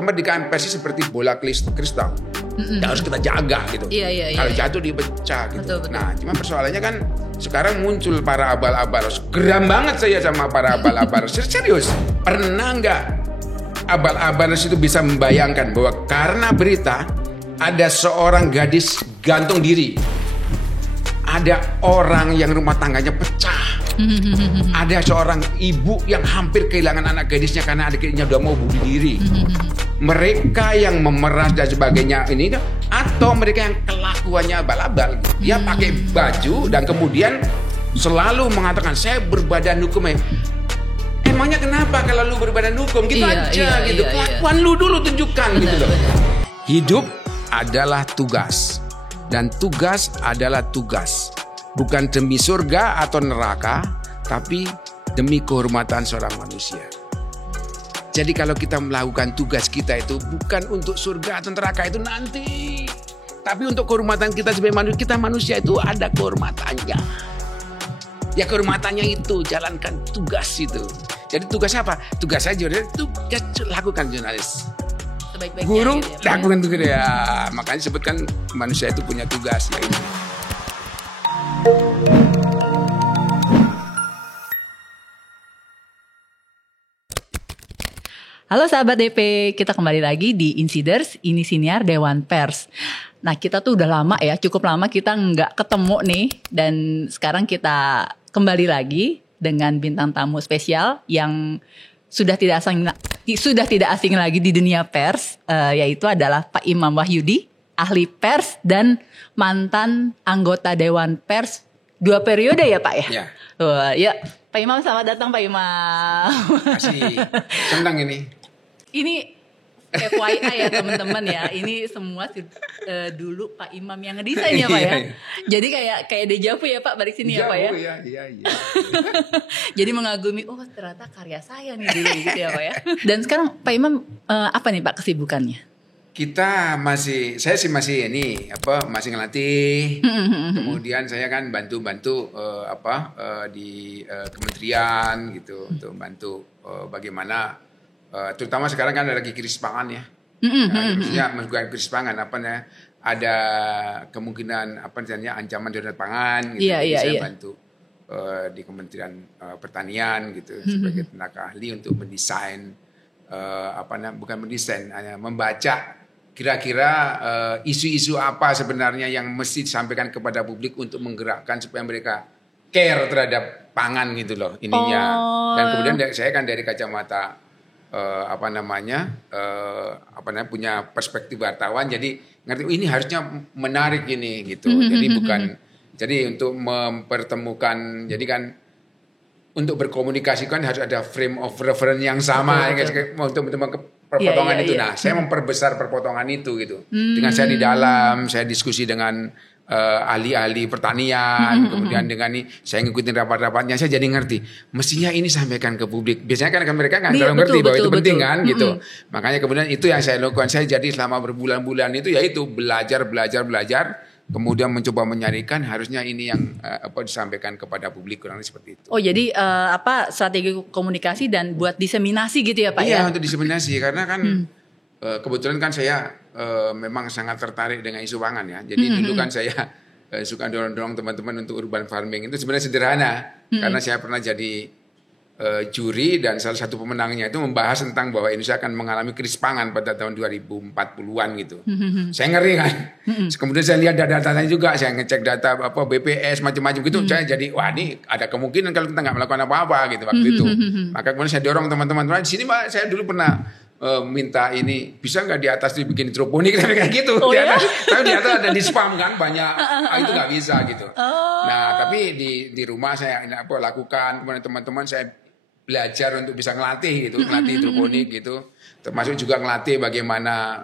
kemerdekaan pers seperti bola kristal. Yang harus kita jaga gitu. Kalau jatuh dipecah gitu. Betul. Nah, cuma persoalannya kan sekarang muncul para abal-abal. Geram banget saya sama para abal-abal. Serius. Pernah nggak abal-abal itu bisa membayangkan bahwa karena berita ada seorang gadis gantung diri, ada orang yang rumah tangganya pecah, ada seorang ibu yang hampir kehilangan anak gadisnya karena adiknya udah mau bunuh diri. Mereka yang memeras dan sebagainya ini, atau mereka yang kelakuannya abal-abal, dia pakai baju dan kemudian selalu mengatakan saya berbadan hukum. Emangnya kenapa kalau lu berbadan hukum? Gitu aja gitu. Kelakuan lu dulu tunjukkan gitu loh. Hidup adalah tugas, dan tugas adalah tugas, bukan demi surga atau neraka, tapi demi kehormatan seorang manusia. Jadi kalau kita melakukan tugas kita itu bukan untuk surga atau neraka itu nanti, tapi untuk kehormatan kita sebagai manusia. Kita manusia itu ada kehormatannya. Ya kehormatannya itu jalankan tugas itu. Jadi tugas apa? Tugas saja, tugas lakukan jurnalis. Guru gitu ya, lakukan tugas ya. Makanya sebutkan manusia itu punya tugas ya ini. Halo sahabat DP, kita kembali lagi di Insiders, ini siniar Dewan Pers. Nah kita tuh udah lama ya, cukup lama kita nggak ketemu nih. Dan sekarang kita kembali lagi dengan bintang tamu spesial yang sudah tidak asing lagi di dunia pers, yaitu adalah Pak Imam Wahyudi, ahli pers dan mantan anggota Dewan Pers 2 periode ya Pak ya? Ya. Ya, Pak Imam selamat datang Pak Imam. Masih senang ini. Ini FYI ya teman-teman ya, ini semua dulu Pak Imam yang ngedesain ya Pak ya. Jadi kayak dejavu ya Pak balik sini ya Pak ya. Iya. Jadi mengagumi, oh ternyata karya saya nih dulu gitu ya Pak ya. Dan sekarang Pak Imam apa nih Pak kesibukannya? Saya sih masih masih ngelatih. Kemudian saya kan bantu-bantu di kementerian gitu untuk bantu bagaimana terutama sekarang kan ada lagi krisis pangan ya. Maksudnya bukan krisis pangan ada kemungkinan ancaman darurat pangan gitu. Saya bantu di Kementerian Pertanian gitu sebagai tenaga ahli untuk mendesain membaca kira-kira isu-isu apa sebenarnya yang mesti disampaikan kepada publik untuk menggerakkan supaya mereka care terhadap pangan gitu loh ininya. Dan kemudian saya kan dari kacamata punya perspektif wartawan, jadi ngerti ini harusnya menarik ini gitu. Jadi untuk mempertemukan, jadi kan untuk berkomunikasi kan harus ada frame of reference yang sama untuk perpotongan itu. Nah, saya memperbesar perpotongan itu gitu. Dengan saya di dalam, saya diskusi dengan ahli-ahli pertanian, kemudian dengan ini saya ngikutin rapat-rapatnya, saya jadi ngerti. Mestinya ini sampaikan ke publik. Biasanya kan mereka nggak terlalu ngerti bahwa itu penting kan gitu. Makanya kemudian itu yang saya lakukan. Saya jadi selama berbulan-bulan itu yaitu belajar, kemudian mencoba menyarikan harusnya ini yang disampaikan kepada publik, kurang lebih seperti itu. Oh jadi strategi komunikasi dan buat diseminasi gitu ya Pak ya? Iya untuk diseminasi karena kan kebetulan kan saya memang sangat tertarik dengan isu pangan ya. Jadi dulu kan saya suka dorong-dorong teman-teman untuk urban farming. Itu sebenarnya sederhana karena saya pernah jadi juri dan salah satu pemenangnya itu membahas tentang bahwa Indonesia akan mengalami krisis pangan pada tahun 2040-an gitu. Saya ngeri kan. Kemudian saya lihat data-datanya juga, saya ngecek data BPS macam-macam gitu. Saya jadi wah ini ada kemungkinan kalau kita nggak melakukan apa-apa gitu waktu itu. Maka kemudian saya dorong teman-teman di sini Pak, saya dulu pernah minta ini bisa nggak di atas dibikin hidroponik kayak gitu. Tapi di atas ada di spam kan banyak, itu nggak bisa gitu. Nah tapi di rumah saya lakukan, kemudian teman-teman saya belajar untuk bisa ngelatih gitu, ngelatih hidroponik gitu, termasuk juga ngelatih bagaimana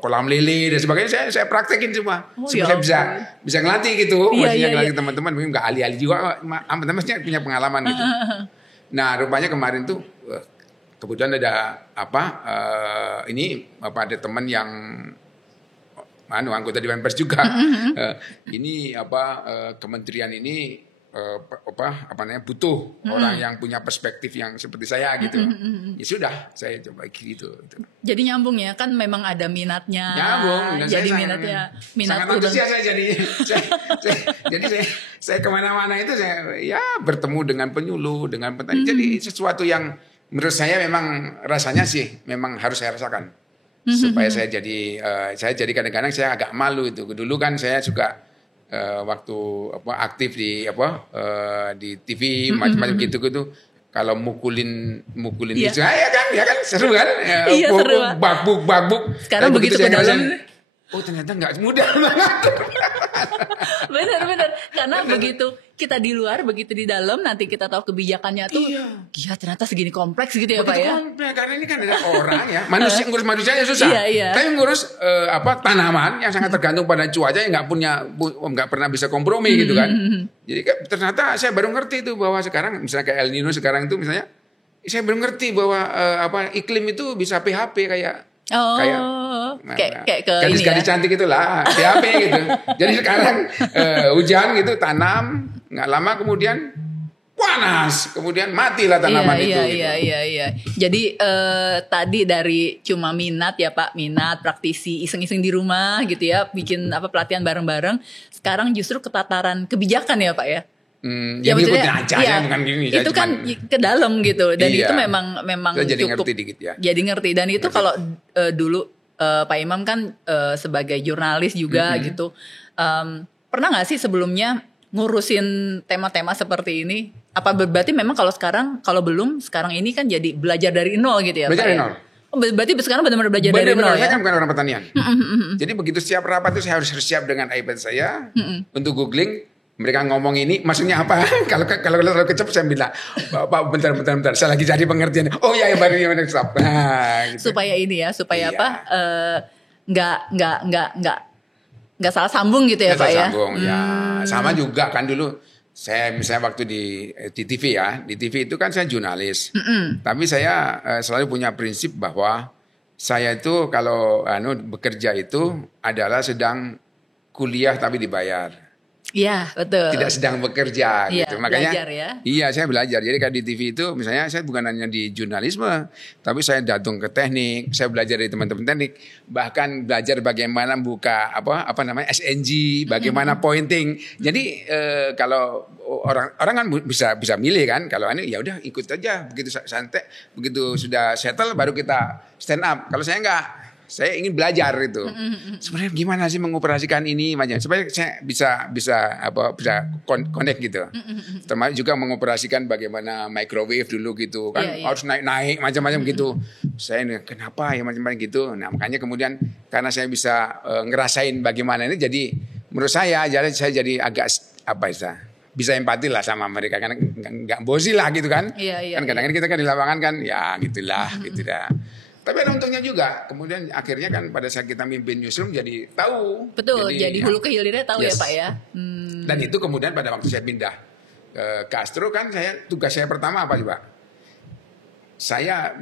kolam lele dan sebagainya. Saya praktekin semua, supaya saya bisa ngelatih gitu, maksudnya ngelatih teman-teman, mungkin nggak ahli-ahli juga, teman-teman punya pengalaman gitu. Nah rupanya kemarin tuh kebetulan ada ada teman yang anggota Dewan Pers juga. Ini kementerian ini butuh orang yang punya perspektif yang seperti saya gitu. Ya sudah, saya coba gitu. Jadi nyambung ya, kan memang ada minatnya. Nyambung. Jadi minat sangat antusias saya jadi. Saya kemana-mana itu saya ya bertemu dengan penyuluh, dengan petani. Jadi sesuatu yang menurut saya memang rasanya sih memang harus saya rasakan. Supaya saya jadi kadang-kadang saya agak malu itu. Dulu kan saya suka waktu aktif di TV macam-macam gitu kalau mukulin itu ya kan seru kan iya, seru babuk sekarang begitu ke dalam ternyata nggak mudah benar karena begitu kita di luar begitu di dalam nanti kita tahu kebijakannya tuh iya ternyata segini kompleks gitu ya Pak ya kompleks karena ini kan ada orang ya ngurus manusianya susah tapi ngurus tanaman yang sangat tergantung pada cuaca yang nggak pernah bisa kompromi gitu kan jadi ternyata saya baru ngerti itu bahwa sekarang misalnya kayak El Nino sekarang itu misalnya saya baru ngerti bahwa iklim itu bisa PHP kayak gadis-gadis cantik itulah PHP gitu. Jadi sekarang hujan gitu tanam nggak lama kemudian panas kemudian matilah tanaman itu. Iya. Jadi tadi dari cuma minat ya Pak, minat praktisi iseng-iseng di rumah gitu ya, bikin pelatihan bareng-bareng. Sekarang justru ketataran kebijakan ya Pak ya. Ya maksudnya aja bukan gini itu kan ke dalam gitu dan itu memang jadi cukup ngerti dikit ya. Jadi ngerti dan itu kalau dulu Pak Imam kan sebagai jurnalis juga gitu pernah nggak sih sebelumnya ngurusin tema-tema seperti ini? Apa berarti memang kalau belum sekarang ini kan jadi belajar dari nol gitu ya? Belajar dari nol. Berarti sekarang benar-benar belajar dari nol ya? Saya kan bukan orang pertanian. Jadi begitu siap rapat itu saya harus siap dengan iPad saya untuk googling. Mereka ngomong ini maksudnya apa? Kalau kecep saya bilang, Pak bentar, saya lagi cari pengertian. Oh ya baru ini stop. Nah, gitu. Supaya apa? Nggak salah sambung gitu ya Pak ya? Sambung ya. Sama juga kan dulu saya misalnya waktu di TV ya, di TV itu kan saya jurnalis. Tapi saya selalu punya prinsip bahwa saya itu kalau bekerja itu adalah sedang kuliah tapi dibayar. Iya betul. Tidak sedang bekerja gitu. Makanya belajar ya. Iya saya belajar. Jadi kayak di TV itu misalnya saya bukan hanya di jurnalisme, tapi saya datang ke teknik, saya belajar dari teman-teman teknik, bahkan belajar bagaimana buka SNG, bagaimana pointing. Jadi kalau orang kan bisa milih kan, kalau ini ya udah ikut aja begitu santai, begitu sudah settle baru kita stand up. Kalau saya enggak. Saya ingin belajar itu. Sebenarnya gimana sih mengoperasikan ini macam supaya saya bisa connect gitu. Termasuk juga mengoperasikan bagaimana microwave dulu gitu kan harus naik macam-macam gitu. Saya ini kenapa ya macam-macam gitu. Nah, makanya kemudian karena saya bisa ngerasain bagaimana ini jadi menurut saya jadi agak bisa empati lah sama mereka karena enggak bosi lah gitu kan. Kan kadang-kadang kita kan di lapangan kan ya gitulah gitu dah. Tapi ada untungnya juga. Kemudian akhirnya kan pada saat kita mimpin newsroom jadi tahu. Betul, jadi hulu ke hilirnya tahu ya Pak ya. Dan itu kemudian pada waktu saya pindah ke Astro kan tugas saya pertama apa coba? Saya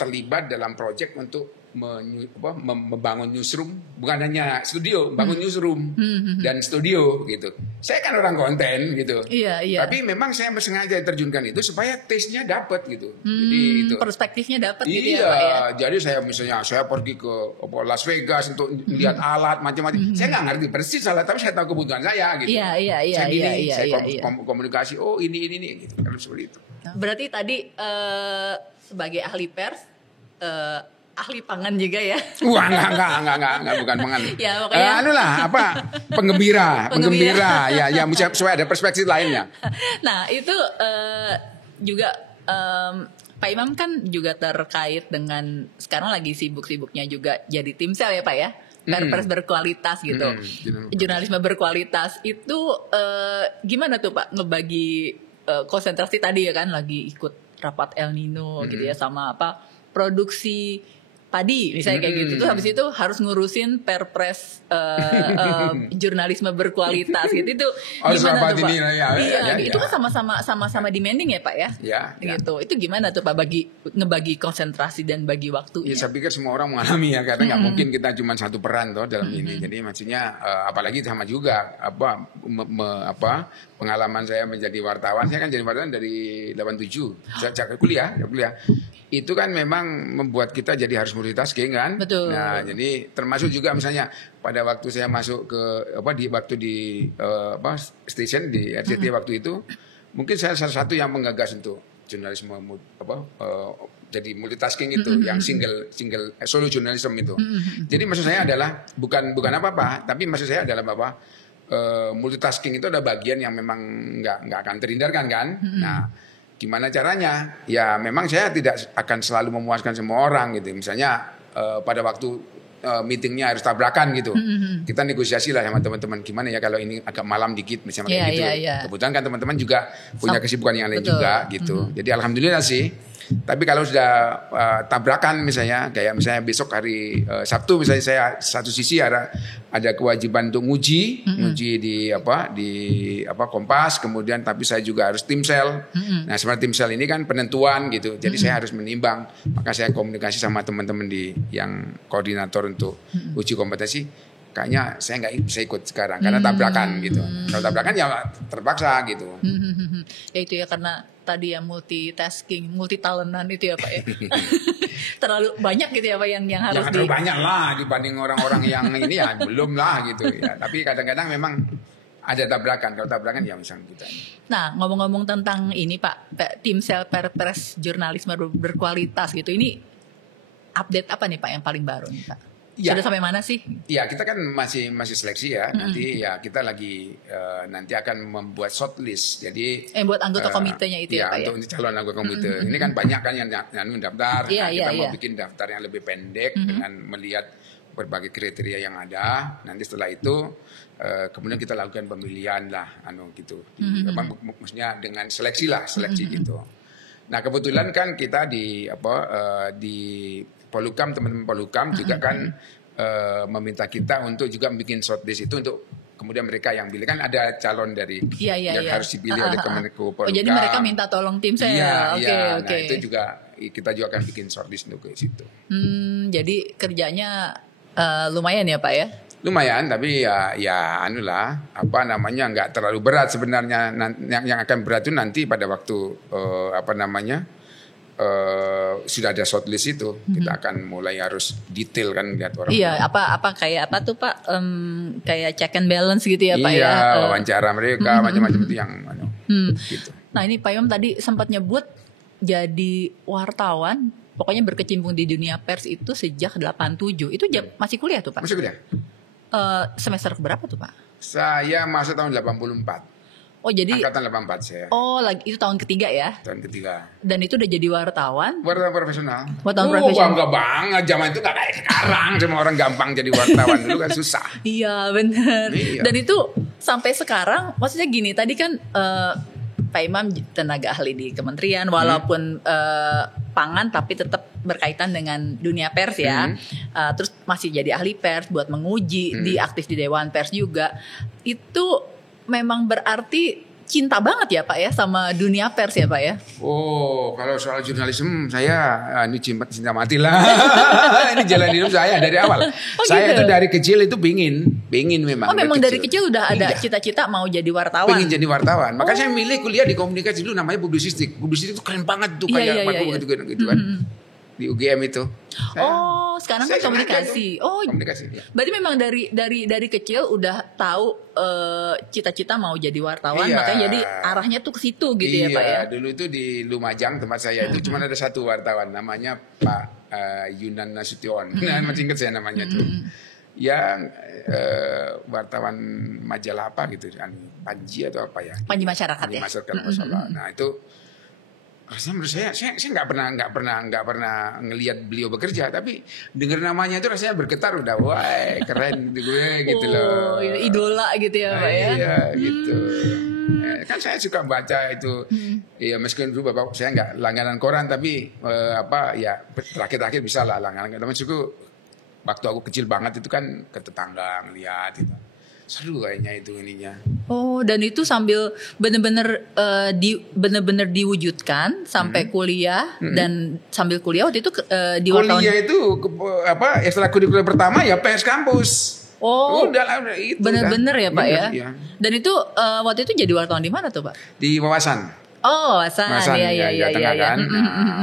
terlibat dalam proyek untuk membangun newsroom, bukan hanya studio, bangun newsroom dan studio gitu. Saya kan orang konten gitu. Iya. Tapi memang saya sengaja terjunkan itu supaya taste-nya dapat gitu. Jadi itu perspektifnya dapat gitu ya Pak ya. Jadi saya pergi ke Las Vegas untuk lihat alat macam-macam. Saya nggak ngerti persis salah, tapi saya tahu kebutuhan saya gitu. Iya. Saya komunikasi. Oh ini gitu. Kalau seperti itu. Berarti tadi sebagai ahli pers. Ahli pangan juga ya? Wah enggak bukan pangan. Ya makanya. Penggembira. Ya supaya ada perspektif lainnya. Nah itu juga Pak Imam kan juga terkait dengan sekarang lagi sibuk-sibuknya juga jadi tim sel ya Pak ya? Pers berkualitas gitu. Jurnalisme berkualitas itu gimana tuh Pak ngebagi konsentrasi tadi ya kan lagi ikut rapat El Nino gitu ya sama produksi padi misalnya kayak gitu tuh, habis itu harus ngurusin perpres jurnalisme berkualitas gitu. Itu gimana tuh Pak? Iya, itu kan sama-sama demanding ya Pak ya. Gitu. Itu gimana tuh Pak ngebagi konsentrasi dan bagi waktu? Ya saya pikir semua orang mengalami ya, karena nggak mungkin kita cuma satu peran toh dalam ini. Jadi maksudnya apalagi sama juga pengalaman saya menjadi wartawan. Saya kan jadi wartawan dari 87 sejak kuliah. Itu kan memang membuat kita jadi harus multitasking kan. Betul. Nah, jadi termasuk juga misalnya pada waktu saya masuk ke station di RCTI waktu itu, mungkin saya salah satu yang menggagas untuk jurnalisme jadi multitasking itu, yang single solo journalism itu. Jadi maksud saya adalah bukan apa-apa, tapi maksud saya adalah bahwa multitasking itu ada bagian yang memang nggak akan terhindarkan kan. Nah, gimana caranya? Ya memang saya tidak akan selalu memuaskan semua orang gitu. Misalnya pada waktu meetingnya harus tabrakan gitu. Kita negosiasi lah sama teman-teman, gimana ya kalau ini agak malam dikit misalnya kayak gitu. Kebetulan kan teman-teman juga punya kesibukan yang lain juga gitu. Jadi alhamdulillah sih. Tapi kalau sudah tabrakan misalnya, kayak misalnya besok hari Sabtu misalnya, saya satu sisi ada kewajiban untuk nguji di Kompas, kemudian tapi saya juga harus tim sel. Nah sebenarnya tim sel ini kan penentuan gitu, jadi saya harus menimbang, maka saya komunikasi sama teman-teman yang koordinator untuk uji kompetensi. Kayaknya saya nggak bisa ikut sekarang karena tabrakan gitu. Kalau tabrakan ya terpaksa gitu. Ya itu ya, karena tadi ya multitasking, multitalentan itu ya Pak ya. Terlalu banyak gitu ya Pak yang harus terlalu banyak lah dibanding orang-orang yang ini ya belum lah gitu ya. Tapi kadang-kadang memang ada tabrakan. Kalau tabrakan ya misalnya kita. Nah, ngomong-ngomong tentang ini Pak, tim sel perpres jurnalisme berkualitas gitu. Ini update apa nih Pak yang paling baru nih Pak? Ya. Sudah sampai mana sih? Ya kita kan masih seleksi ya. Nanti ya kita lagi nanti akan membuat shortlist. Jadi buat anggota komitenya itu ya Pak ya. Untuk calon anggota komite. Ini kan banyak kan yang mendaftar. Kita mau bikin daftar yang lebih pendek dengan melihat berbagai kriteria yang ada. Nanti setelah itu kemudian kita lakukan pemilihan lah, gitu. Maksudnya dengan seleksi gitu. Nah kebetulan kan kita di Polhukam, teman-teman Polhukam juga kan meminta kita untuk juga bikin shortlist itu untuk kemudian mereka yang pilih, kan ada calon dari yang harus dipilih oleh Kemenko Polhukam. Jadi mereka minta tolong tim saya. Nah itu juga kita juga akan bikin shortlist untuk ke situ. Jadi kerjanya lumayan ya Pak ya? Lumayan, tapi ya nggak terlalu berat sebenarnya. Yang akan berat itu nanti pada waktu sudah ada shortlist itu, kita akan mulai harus detail kan lihat orang. Iya, kayak apa tuh Pak? Kayak check and balance gitu ya Pak ya? Iya, wawancara mereka macam-macam itu yang gitu. Nah ini Pak Imam tadi sempat nyebut jadi wartawan, pokoknya berkecimpung di dunia pers itu sejak 87. Itu masih kuliah tuh Pak? Masih kuliah. Semester berapa tuh Pak? Saya masuk tahun 84. Oh jadi angkatan 84 saya. Oh itu tahun ketiga ya? Tahun ketiga. Dan itu udah jadi wartawan? Wartawan profesional. Profesional. Bangga banget, zaman itu gak kayak sekarang. Semua orang gampang jadi wartawan, dulu kan susah. Iya benar. Dan itu sampai sekarang, maksudnya gini, tadi kan Pak Imam tenaga ahli di kementerian, walaupun pangan tapi tetap berkaitan dengan dunia pers ya. Terus masih jadi ahli pers buat menguji, aktif di Dewan Pers juga. Itu memang berarti cinta banget ya Pak ya sama dunia pers ya Pak ya? Oh, kalau soal jurnalisme saya ini cinta mati lah. Ini jalan hidup saya dari awal. Saya itu dari kecil itu pingin memang. Oh memang dari kecil udah ada cita-cita mau jadi wartawan. Pingin jadi wartawan. Makanya saya milih kuliah di komunikasi dulu, namanya publisistik. Publisistik itu keren banget tuh, kayak gitu kan. Di UGM itu. Sekarang kan komunikasi. Komunikasi. Ya. Berarti memang dari kecil udah tahu cita-cita mau jadi wartawan, makanya jadi arahnya tuh ke situ gitu ya Pak ya. Dulu itu di Lumajang tempat saya itu cuma ada satu wartawan namanya Pak Yunan Nasution. Masih ingat saya namanya tuh. Yang wartawan majalah apa gitu, Panji atau apa ya? Panji Masyarakat Panji Masyarakat masalah. Nah itu rasanya menurut saya nggak pernah ngelihat beliau bekerja, tapi dengar namanya itu rasanya bergetar udah, wah keren gue gitu loh. Idola gitu ya Pak ya. Iya gitu. Kan saya suka baca itu. Ya meskipun dulu Bapak saya nggak langganan koran tapi terakhir-terakhir bisa lah langganan. Tapi waktu aku kecil banget itu kan ke tetangga ngeliat itu. Seru kayaknya itu ininya. Oh, dan itu sambil benar-benar benar-benar diwujudkan sampai kuliah dan sambil kuliah waktu itu di wartawan. Kuliah itu ekstrakurikuler pertama ya PS kampus. Oh, udah itu. Benar-benar ya Pak ya. Iya. Dan itu waktu itu jadi wartawan di mana tuh Pak? Di Wawasan. Oh, Wawasan. Iya. Kan.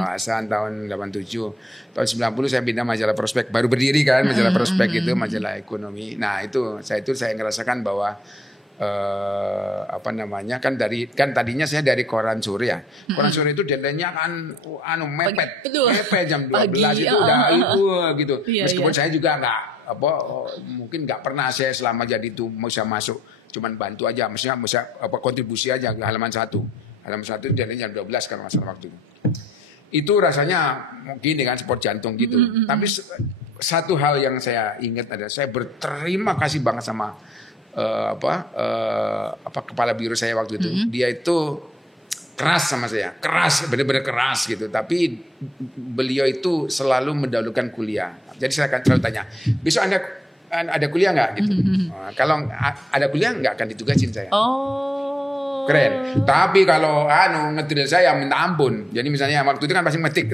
Wawasan tahun 87. Tahun 90 saya pindah majalah Prospek. Baru berdiri kan majalah Prospek itu majalah ekonomi. Nah, saya ngerasakan bahwa kan tadinya saya dari koran sore ya. Koran sore itu deadline-nya kan mepet jam 12 pagi, itu udah gitu. Iya, meskipun saya juga mungkin nggak pernah saya selama jadi itu bisa masuk, cuman bantu aja, maksudnya kontribusi aja ke halaman 1. Halaman 1 itu deadline jam 12 kalau masalah waktu itu rasanya mungkin dengan sport jantung gitu. Tapi satu hal yang saya ingat adalah saya berterima kasih banget sama kepala biro saya waktu itu. Dia itu keras sama saya, benar-benar keras gitu. Tapi beliau itu selalu mendahulukan kuliah. Jadi saya akan selalu tanya, besok ada kuliah nggak gitu? Kalau ada kuliah nggak akan ditugasin saya. Keren. Tapi kalau ngedrill saya minta ampun. Jadi misalnya waktu itu kan pasti ngetik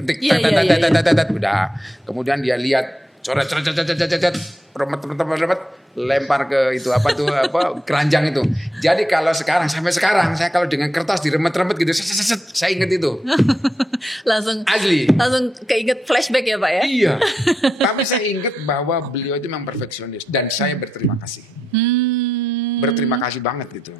udah. Kemudian dia lihat coret lempar ke itu keranjang itu. Jadi kalau sampai sekarang saya kalau dengan kertas diremet-remet gitu saya ingat itu. langsung keinget flashback ya Pak ya. Iya. Tapi saya ingat bahwa beliau itu memang perfeksionis dan saya berterima kasih. Berterima kasih banget gitu.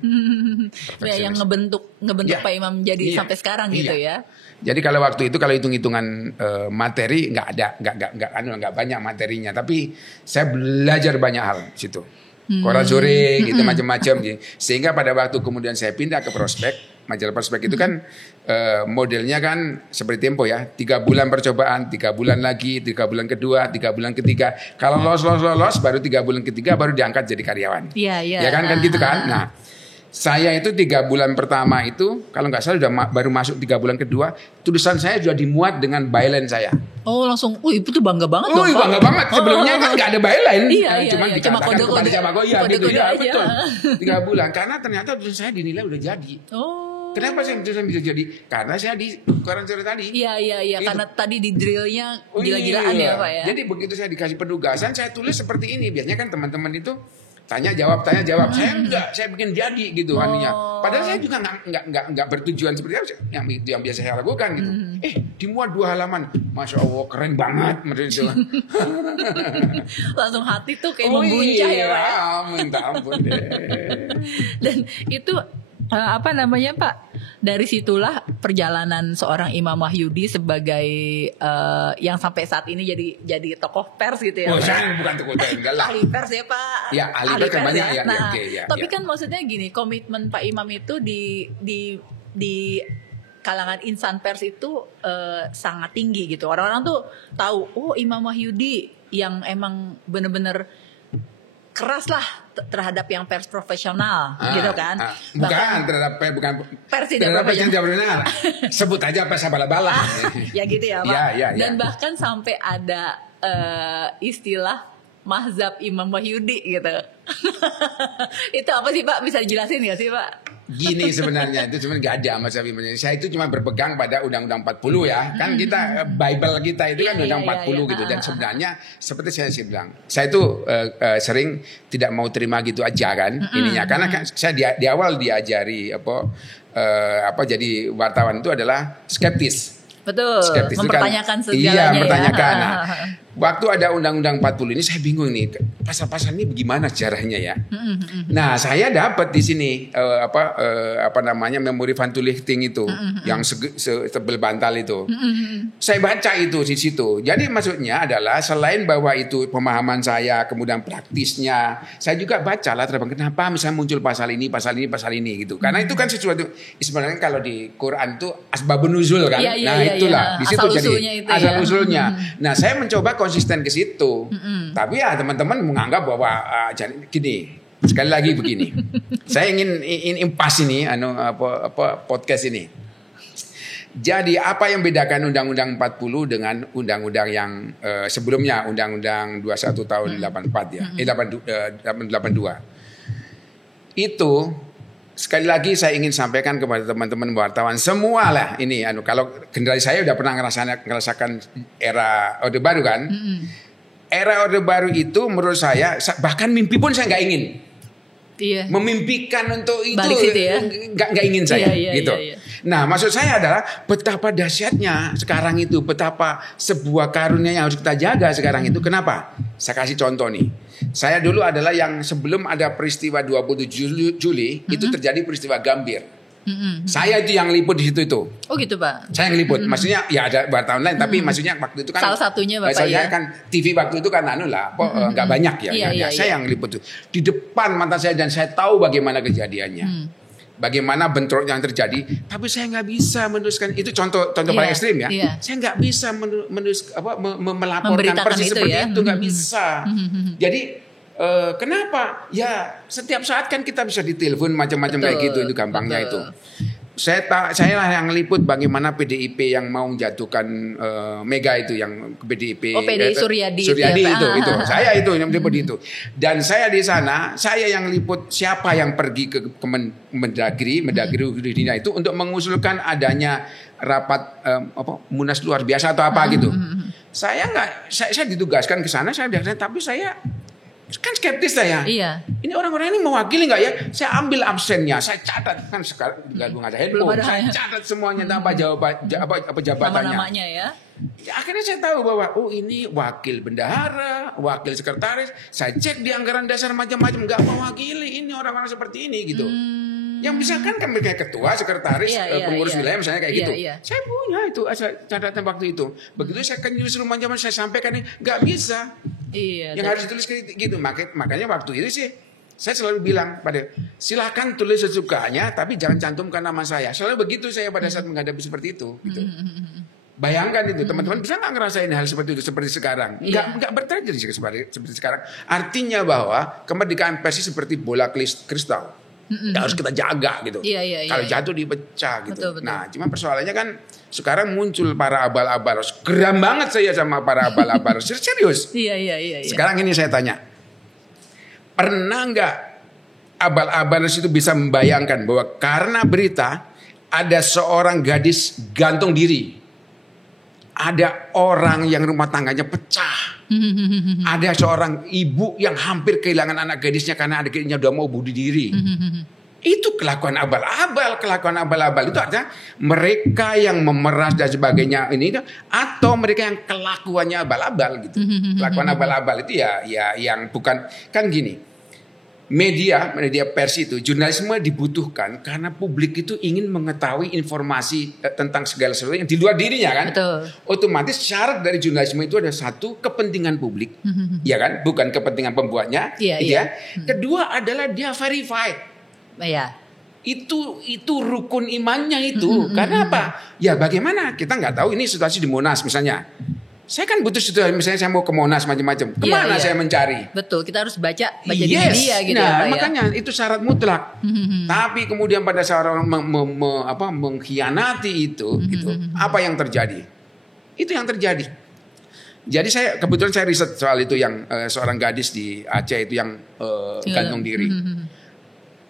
Ya, yang ngebentuk Pak Imam jadi sampai sekarang gitu ya. Jadi kalau waktu itu kalau hitung-hitungan materi nggak banyak materinya, tapi saya belajar banyak hal di situ. Koran sore gitu macam-macam gitu. Sehingga pada waktu kemudian saya pindah ke Prospek, majalah Prospek itu kan modelnya kan seperti Tempo ya, 3 bulan percobaan, 3 bulan lagi, 3 bulan kedua, 3 bulan ketiga. Kalau lolos baru 3 bulan ketiga baru diangkat jadi karyawan. Iya. Ya kan gitu kan. Nah, saya itu 3 bulan pertama itu kalau nggak salah baru masuk 3 bulan kedua, tulisan saya sudah dimuat dengan byline saya. Oh langsung, itu tuh bangga banget dong Pak. Bangga banget. Sebelumnya kan nggak ada byline. Cuma dikatakan kepada Camago gitu ya aja. Betul. 3 bulan karena ternyata tulisan saya dinilai udah jadi. Kenapa saya tulisan bisa jadi? Karena saya di koran sore tadi. Iya. Karena tadi di drillnya gila-gilaan ya Pak ya. Jadi begitu saya dikasih penugasan, saya tulis seperti ini. Biasanya kan teman-teman itu tanya jawab. Saya enggak, saya bikin jadi gitu aninya. Padahal saya juga enggak bertujuan seperti apa yang biasa saya lakukan gitu. Dimuat 2 halaman. Masya Allah keren banget itu. Langsung hati tuh kayak membuncah ya Pak. Minta ampun deh. Dan itu Pak? Dari situlah perjalanan seorang Imam Wahyudi sebagai yang sampai saat ini jadi tokoh pers gitu ya. Saya bukan tokoh pers, enggak lah. Ahli pers ya Pak. Ya, ahli pers kan banyak ya. Tapi kan maksudnya gini, komitmen Pak Imam itu di kalangan insan pers itu sangat tinggi gitu. Orang-orang tuh tahu, Imam Wahyudi yang emang bener-bener keras lah terhadap yang pers profesional gitu kan. Bukan pers tidak benar. Sebut aja pers abal-abalan. Ya gitu ya Pak. Ya. Dan bahkan sampai ada istilah mazhab Imam Wahyudi gitu. Itu apa sih Pak? Bisa dijelasin gak sih Pak? Gini sebenarnya itu cuma nggak ada mazhab Imam Wahyudi. Saya itu cuma berpegang pada Undang-Undang 40 ya. Kan kita Bible kita itu kan Undang-Undang 40 gitu. Dan sebenarnya seperti saya bilang, saya itu sering tidak mau terima gitu aja kan ininya. Karena kan saya di awal diajari jadi wartawan itu adalah skeptis. Betul. Skeptis mempertanyakan kan, segalanya. Mempertanyakan. Nah, waktu ada Undang-Undang 40 ini saya bingung nih pasal-pasal ini bagaimana sejarahnya ya. Nah saya dapat di sini memori van Tulichting itu yang sebel bantal itu. Saya baca itu di situ. Jadi maksudnya adalah selain bahwa itu pemahaman saya kemudian praktisnya, saya juga baca lah kenapa misalnya muncul pasal ini gitu. Karena itu kan sesuatu sebenarnya kalau di Quran itu asbabun nuzul kan. Itulah di situ jadi asal usulnya. Nah saya mencoba konsisten ke situ. Tapi ya teman-teman menganggap bahwa gini, sekali lagi begini. Saya ingin pas ini podcast ini. Jadi apa yang bedakan Undang-Undang 40 dengan undang-undang yang sebelumnya, Undang-Undang 21 tahun 84 ya, 82. Itu sekali lagi saya ingin sampaikan kepada teman-teman wartawan semua lah ini. Kalau generasi saya udah pernah ngerasakan era Orde Baru kan. Era Orde Baru itu menurut saya bahkan mimpi pun saya nggak ingin. Iya. Memimpikan untuk itu ya? nggak ingin saya gitu. Iya. Nah maksud saya adalah betapa dahsyatnya sekarang itu, betapa sebuah karunia yang harus kita jaga sekarang itu. Kenapa? Saya kasih contoh nih. Saya dulu adalah yang sebelum ada peristiwa 27 Juli itu terjadi peristiwa Gambir. Saya itu yang liput di situ itu. Oh gitu Pak. Saya yang liput. Maksudnya ya ada wartawan lain, tapi maksudnya waktu itu kan salah satunya Bapak saya kan TV waktu itu kan nggak banyak ya. Iya. Saya yang liput itu di depan mata saya dan saya tahu bagaimana kejadiannya. Bagaimana bentrok yang terjadi, tapi saya nggak bisa menuliskan itu contoh paling ekstrim ya. Saya nggak bisa melaporkan persis seperti itu, nggak bisa. Jadi kenapa? Ya setiap saat kan kita bisa ditelepon macam-macam kayak gitu, itu gampangnya itu. Saya lah yang liput bagaimana PDIP yang mau menjatuhkan Mega itu, yang PDIP. Oh PDI Suryadi itu. Saya itu yang liput itu. Dan saya di sana, saya yang liput siapa yang pergi ke Mendagri Hudina itu untuk mengusulkan adanya rapat munas luar biasa atau apa gitu. Saya ditugaskan ke sana, tapi saya kan skeptis saya. Iya. Ini orang-orang ini mewakili nggak ya? Saya ambil absennya, saya catat kan sekarang gabung ada handphone, saya catat semuanya apa jabatannya. Nama-namanya ya. Akhirnya saya tahu bahwa ini wakil bendahara, wakil sekretaris. Saya cek di anggaran dasar macam-macam nggak mewakili ini orang-orang seperti ini gitu. Yang misalkan kan mereka ketua, sekretaris, pengurus wilayah misalnya kayak gitu. Saya punya itu catatan waktu itu. Begitu saya ke newsroom macam-macam saya sampaikan ini nggak bisa. Yang harus ditulis gitu. Makanya waktu itu sih saya selalu bilang silakan tulis sesukanya, tapi jangan cantumkan nama saya. Selalu begitu saya pada saat menghadapi seperti itu. Gitu. Bayangkan itu teman-teman bisa nggak ngerasain hal seperti itu seperti sekarang? Nggak terjadi seperti sekarang. Artinya bahwa kemerdekaan pers seperti bola kristal. Harus kita jaga gitu. Kalau jatuh dipecah gitu. Betul. Nah, cuma persoalannya kan sekarang muncul para abal-abal. Geram banget saya sama para abal-abal. Serius. Iya. Sekarang ini saya tanya. Pernah nggak abal-abal itu bisa membayangkan bahwa karena berita ada seorang gadis gantung diri. Ada orang yang rumah tangganya pecah. Ada seorang ibu yang hampir kehilangan anak gadisnya karena anak gadisnya udah mau bunuh diri. Itu kelakuan abal-abal. Itu artinya mereka yang memeras dan sebagainya ini, atau mereka yang kelakuannya abal-abal gitu. Kelakuan abal-abal itu ya yang bukan, kan gini. Media pers itu, jurnalisme dibutuhkan karena publik itu ingin mengetahui informasi tentang segala sesuatu yang di luar dirinya kan. Betul. Otomatis syarat dari jurnalisme itu ada satu, kepentingan publik, ya kan, bukan kepentingan pembuatnya. Iya. Kedua adalah dia verified. Iya. Itu rukun imannya itu. Karena apa? Ya bagaimana? Kita nggak tahu ini situasi di Monas misalnya. Saya kan butuh situasi, misalnya saya mau ke Monas macam-macam. Kemana saya mencari? Betul, kita harus baca di media gitu ya Pak, makanya itu syarat mutlak. Tapi kemudian pada saat orang mengkhianati itu, gitu, apa yang terjadi? Itu yang terjadi. Jadi kebetulan saya riset soal itu yang seorang gadis di Aceh itu yang gantung diri.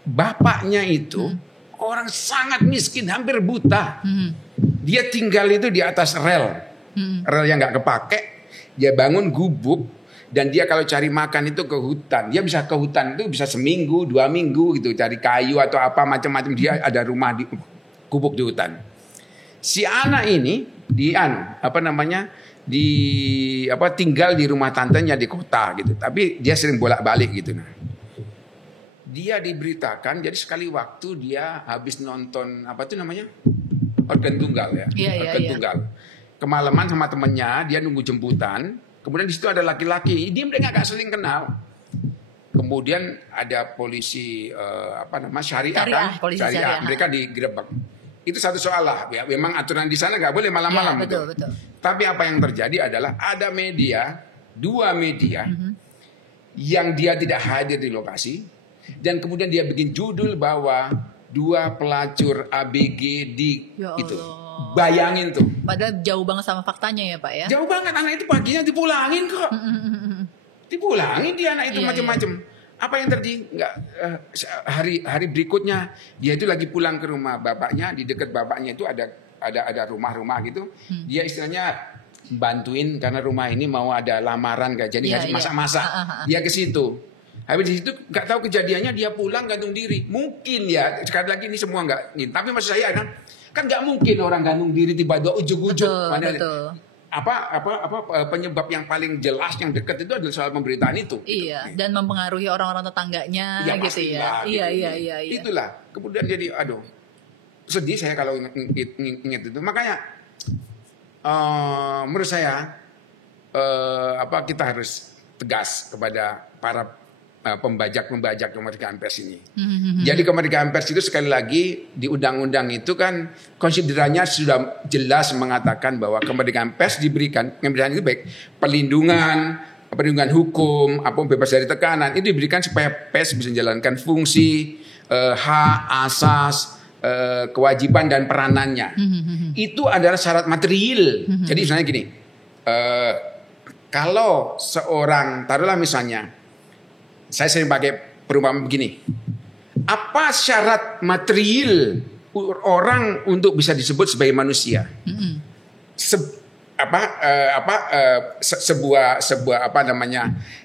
Bapaknya itu orang sangat miskin, hampir buta. Dia tinggal itu di atas rel yang nggak kepake. Dia bangun gubuk dan dia kalau cari makan itu ke hutan. Dia bisa ke hutan itu bisa seminggu, 2 minggu gitu, cari kayu atau apa macam-macam. Dia ada rumah di gubuk di hutan. Si anak ini tinggal di rumah tantenya di kota gitu. Tapi dia sering bolak-balik gitu. Nah, dia diberitakan, jadi sekali waktu dia habis nonton organ tunggal ya. Organ tunggal. Kemalaman sama temennya, dia nunggu jemputan. Kemudian di situ ada laki-laki, dia mereka gak saling kenal. Kemudian ada polisi syariah. Mereka digerebek. Itu satu soal lah. Ya, memang aturan di sana gak boleh malam-malam. Betul. Tapi apa yang terjadi adalah ada dua media yang dia tidak hadir di lokasi. Dan kemudian dia bikin judul bahwa 2 pelacur ABG di itu. Bayangin tuh. Padahal jauh banget sama faktanya ya Pak ya. Jauh banget, anak itu paginya dipulangin kok. Dipulangin dia anak itu macam-macam. Apa yang terjadi? Enggak, hari berikutnya dia itu lagi pulang ke rumah bapaknya, di dekat bapaknya itu ada rumah-rumah gitu. Dia istilahnya bantuin karena rumah ini mau ada lamaran kan. Jadi harus masak-masak. Dia ke situ. Habis di situ nggak tahu kejadiannya, dia pulang gantung diri. Mungkin ya, sekali lagi ini semua nggak. Tapi maksud saya kan nggak mungkin orang gantung diri tiba-tiba ujuk-ujuk. Betul. Apa penyebab yang paling jelas yang dekat itu adalah soal pemberitaan itu. Iya, dan mempengaruhi orang-orang tetangganya ya, gitu ya. Iya. Itulah. Kemudian jadi sedih saya kalau ingat itu. Makanya menurut saya kita harus tegas kepada para pembajak kemerdekaan pers ini. Jadi kemerdekaan pers itu sekali lagi di undang-undang itu kan konsiderannya sudah jelas mengatakan bahwa kemerdekaan pers diberikan, kemerdekaan itu baik perlindungan hukum, bebas dari tekanan, itu diberikan supaya pers bisa menjalankan fungsi, hak, asas, kewajiban dan peranannya. Itu adalah syarat material. Jadi misalnya gini, kalau seorang, taruhlah misalnya, saya sering pakai perumpamaan begini. Apa syarat material orang untuk bisa disebut sebagai manusia?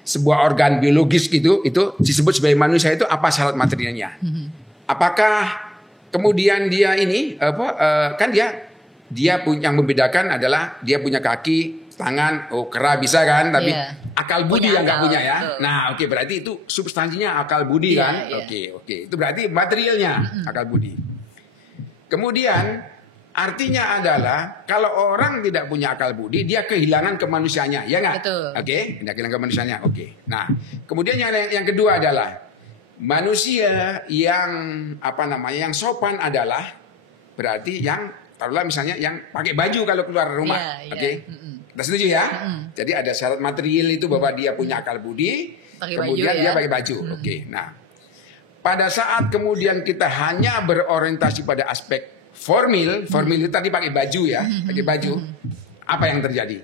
Sebuah organ biologis gitu, itu disebut sebagai manusia itu apa syarat materialnya? Apakah kemudian dia ini kan dia punya, yang membedakan adalah dia punya kaki, tangan, kera bisa kan, tapi akal budi yang nggak punya ya. Betul. Nah, berarti itu substansinya akal budi kan. Oke. Itu berarti materialnya akal budi. Kemudian artinya adalah kalau orang tidak punya akal budi, dia kehilangan kemanusiaannya, ya nggak? Oke, dia kehilangan kemanusiaannya. Oke. Nah, kemudian yang kedua adalah manusia yang yang sopan adalah berarti yang taruhlah misalnya yang pakai baju kalau keluar rumah. Oke. Kita setuju ya? Jadi ada syarat material itu bahwa dia punya akal budi, kemudian dia pakai baju. Oke. Nah, pada saat kemudian kita hanya berorientasi pada aspek formil itu tadi pakai baju ya, pakai baju. Apa yang terjadi?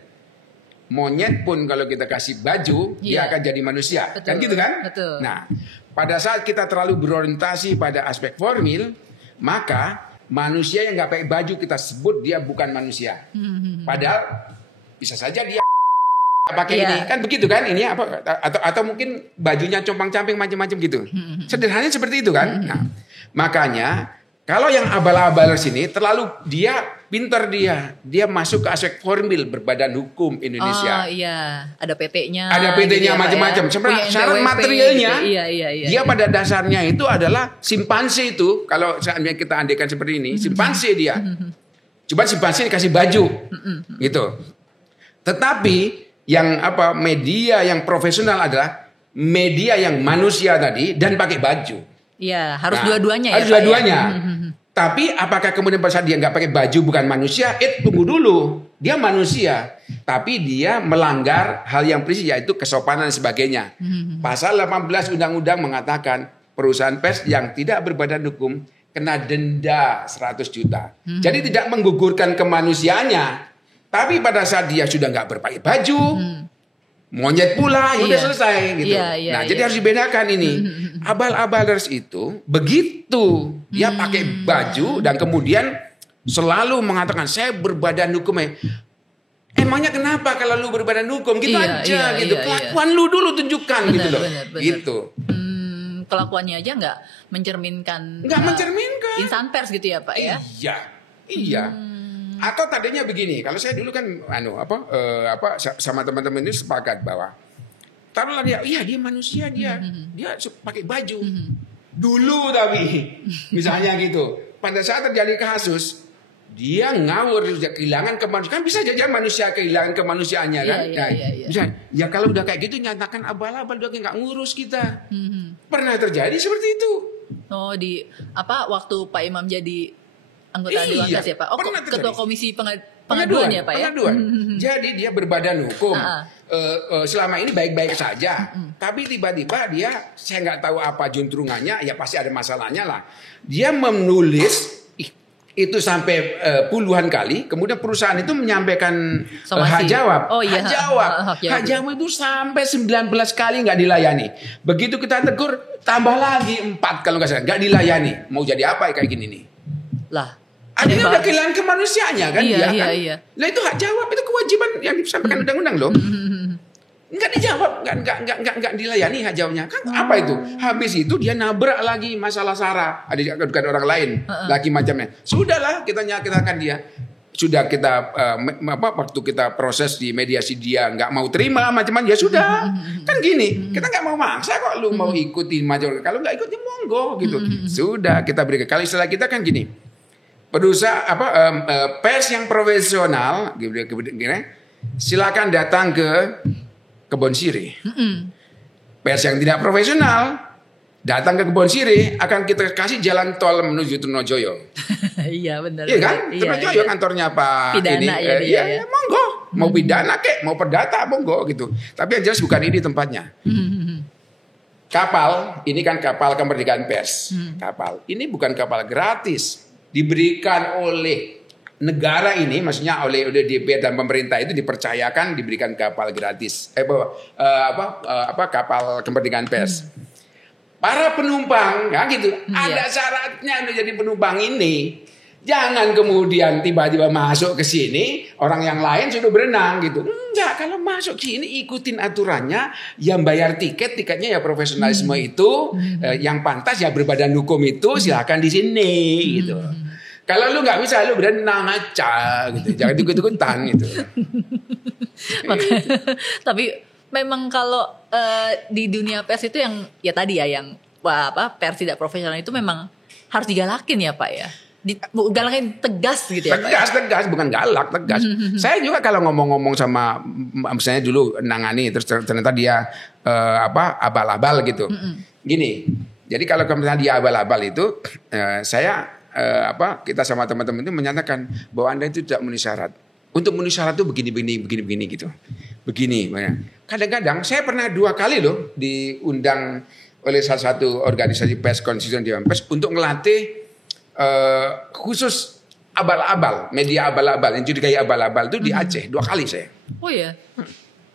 Monyet pun kalau kita kasih baju, dia akan jadi manusia. Betul. Kan gitu kan? Betul. Nah, pada saat kita terlalu berorientasi pada aspek formil, maka manusia yang nggak pakai baju kita sebut dia bukan manusia. Padahal bisa saja dia pakai ini, kan begitu kan? Ini atau mungkin bajunya compang-camping macam-macam gitu. Sederhananya seperti itu kan? Nah, makanya kalau yang abal-abal sini terlalu pintar dia masuk ke aspek formil berbadan hukum Indonesia. Oh iya, ada PT-nya. Ada PT-nya macam-macam. Sebenarnya syarat materialnya dia pada dasarnya itu adalah simpanse itu. Kalau seandainya kita andaikan seperti ini, simpanse dia. Coba simpanse dikasih baju. Gitu. Tetapi yang media yang profesional adalah media yang manusia tadi dan pakai baju. Iya, harus dua-duanya harus dua-duanya. Tapi apakah kemudian pada saat dia nggak pakai baju bukan manusia? Tunggu dulu. Dia manusia, tapi dia melanggar hal yang prinsip yaitu kesopanan dan sebagainya. Pasal 18 Undang-Undang mengatakan perusahaan pers yang tidak berbadan hukum kena denda 100 juta. Jadi tidak menggugurkan kemanusiaannya. Tapi pada saat dia sudah nggak berpakai baju, monyet pula, udah selesai gitu. Jadi harus dibedakan ini. Abal-abalers itu begitu dia pakai baju dan kemudian selalu mengatakan saya berbadan hukum. Emangnya kenapa kalau lu berbadan hukum? Gitu aja gitu. Kelakuan lu dulu tunjukkan gitu loh. Gitu. Kelakuannya aja nggak mencerminkan insan pers gitu ya Pak ya? Iya. Atau tadinya begini, kalau saya dulu kan sama teman-teman ini sepakat bahwa taruhlah dia manusia dia pakai baju. Dulu tapi misalnya gitu. Pada saat terjadi kasus dia ngawur, dia kehilangan kemanusiaan. Kan bisa jadi manusia kehilangan kemanusiaannya kan? Misalnya, ya kalau udah kayak gitu nyatakan abal-abal udah nggak ngurus kita. Pernah terjadi seperti itu. Oh waktu Pak Imam jadi anggota Dewan Pers ya Pak? Ketua Komisi pengaduan ya Pak ya. Pengaduan. Jadi dia berbadan hukum. Selama ini baik-baik saja, tapi tiba-tiba dia, saya nggak tahu apa juntrungannya, ya pasti ada masalahnya lah. Dia menulis itu sampai puluhan kali, kemudian perusahaan itu menyampaikan hak jawab. Hak jawab itu sampai 19 kali nggak dilayani. Begitu kita tegur, tambah lagi 4 kalau nggak salah, nggak dilayani. Mau jadi apa kayak gini nih? Lah. Adanya udah kehilangan kemanusiaannya kan Iya. Nah itu hak jawab, itu kewajiban yang disampaikan undang-undang loh. Enggak dijawab, enggak dilayani hak jawabnya. Kan apa itu? Habis itu dia nabrak lagi masalah SARA, adukan orang lain, lagi macamnya. Sudahlah kita nyatakan dia. Sudah kita waktu kita proses di mediasi dia nggak mau terima macam-macam, ya sudah. Kan gini, kita nggak mau maksa kok lu mau ikutin macam. Kalau nggak ikut ya monggo gitu. Sudah kita berikan. Kalau istilah kita kan gini. Perusahaan pers yang profesional silakan datang ke Kebon Sirih. Pers yang tidak profesional datang ke Kebon Sirih, akan kita kasih jalan tol menuju Trunojoyo. Iya benar. Iya kan? Trunojoyo kantornya Pak pidana ini. Ya, monggo. Mau pidana kek, mau perdata monggo gitu. Tapi yang jelas bukan ini tempatnya. Kapal, ini kan kapal kemerdekaan pers. Kapal. Ini bukan kapal gratis. Diberikan oleh negara ini, maksudnya oleh DPR dan pemerintah itu dipercayakan diberikan kapal gratis. Kapal kemerdekaan pers. Para penumpang, ya gitu. Ada syaratnya untuk jadi penumpang ini. Jangan kemudian tiba-tiba masuk ke sini, orang yang lain sudah berenang gitu. Enggak, kalau masuk sini ikutin aturannya, yang bayar tiketnya ya profesionalisme itu, yang pantas ya berbadan hukum itu silakan di sini gitu. Kalau lu nggak bisa, lu berenang aja gitu. Jangan ikut-ikutan gitu. Tapi memang kalau di dunia pers itu yang ya tadi ya yang pers tidak profesional itu memang harus digalakin ya Pak ya. Galakin tegas gitu ya tegas bukan galak, tegas. Saya juga kalau ngomong-ngomong sama misalnya dulu nangani terus ternyata dia abal-abal gitu. Gini. Jadi kalau misalnya dia abal-abal itu kita sama teman-teman itu menyatakan bahwa Anda itu tidak memenuhi syarat. Untuk memenuhi syarat itu begini gitu. Begini. Kadang-kadang saya pernah 2 kali loh diundang oleh salah satu organisasi pers konstitusi Dewan Pers untuk ngelatih khusus abal-abal, media abal-abal, yang curigai abal-abal itu di Aceh 2 kali saya. Oh ya,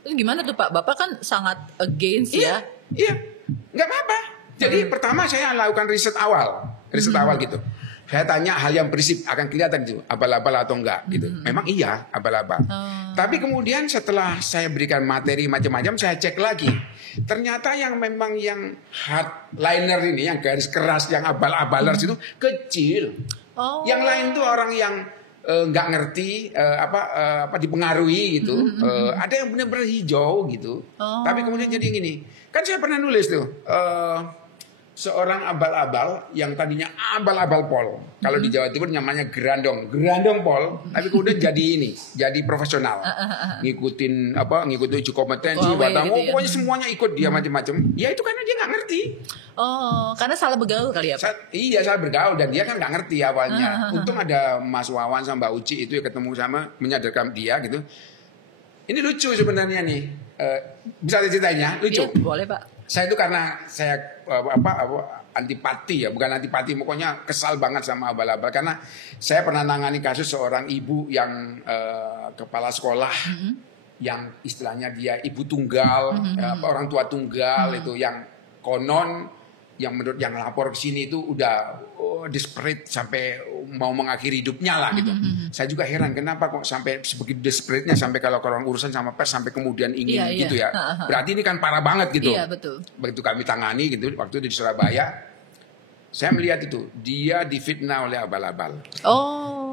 itu gimana tuh Pak? Bapak kan sangat against ya? Iya, nggak apa-apa. Jadi pertama saya lakukan riset awal gitu. Saya tanya hal yang prinsip, akan kelihatan itu abal-abal atau enggak gitu. Memang iya abal-abal. Tapi kemudian setelah saya berikan materi macam-macam, saya cek lagi. Ternyata yang memang yang hardliner ini, yang garis keras, yang abal-abalers itu kecil. Yang lain tuh orang yang nggak ngerti dipengaruhi gitu. Ada yang benar-benar hijau gitu. Tapi kemudian jadi gini. Kan saya pernah nulis tuh. Seorang abal-abal yang tadinya abal-abal pol. Kalau di Jawa Timur namanya gerandong pol, tapi kemudian jadi profesional. Ngikutin uji kompetensi, pokoknya semuanya ikut dia macam-macam. Ya itu karena dia nggak ngerti. Karena salah bergaul kali ya Pak? Iya salah bergaul dan dia kan nggak ngerti awalnya. Untung ada Mas Wawan sama Mbak Uci itu ketemu sama menyadarkan dia gitu. Ini lucu sebenarnya nih. Bisa ceritanya lucu. Iya, boleh Pak. Saya itu karena saya antipati ya, bukan antipati, pokoknya kesal banget sama abal-abal karena saya pernah nangani kasus seorang ibu yang kepala sekolah yang istilahnya dia ibu tunggal, orang tua tunggal itu yang konon yang menurut yang lapor ke sini itu udah desperate sampai mau mengakhiri hidupnya lah gitu. Saya juga heran kenapa kok sampai sebegitu desperate-nya sampai kalau orang urusan sama pers sampai kemudian ingin gitu ya. Berarti ini kan parah banget gitu. Iya, betul. Begitu kami tangani gitu waktu itu di Surabaya, saya melihat itu dia difitnah oleh abal-abal.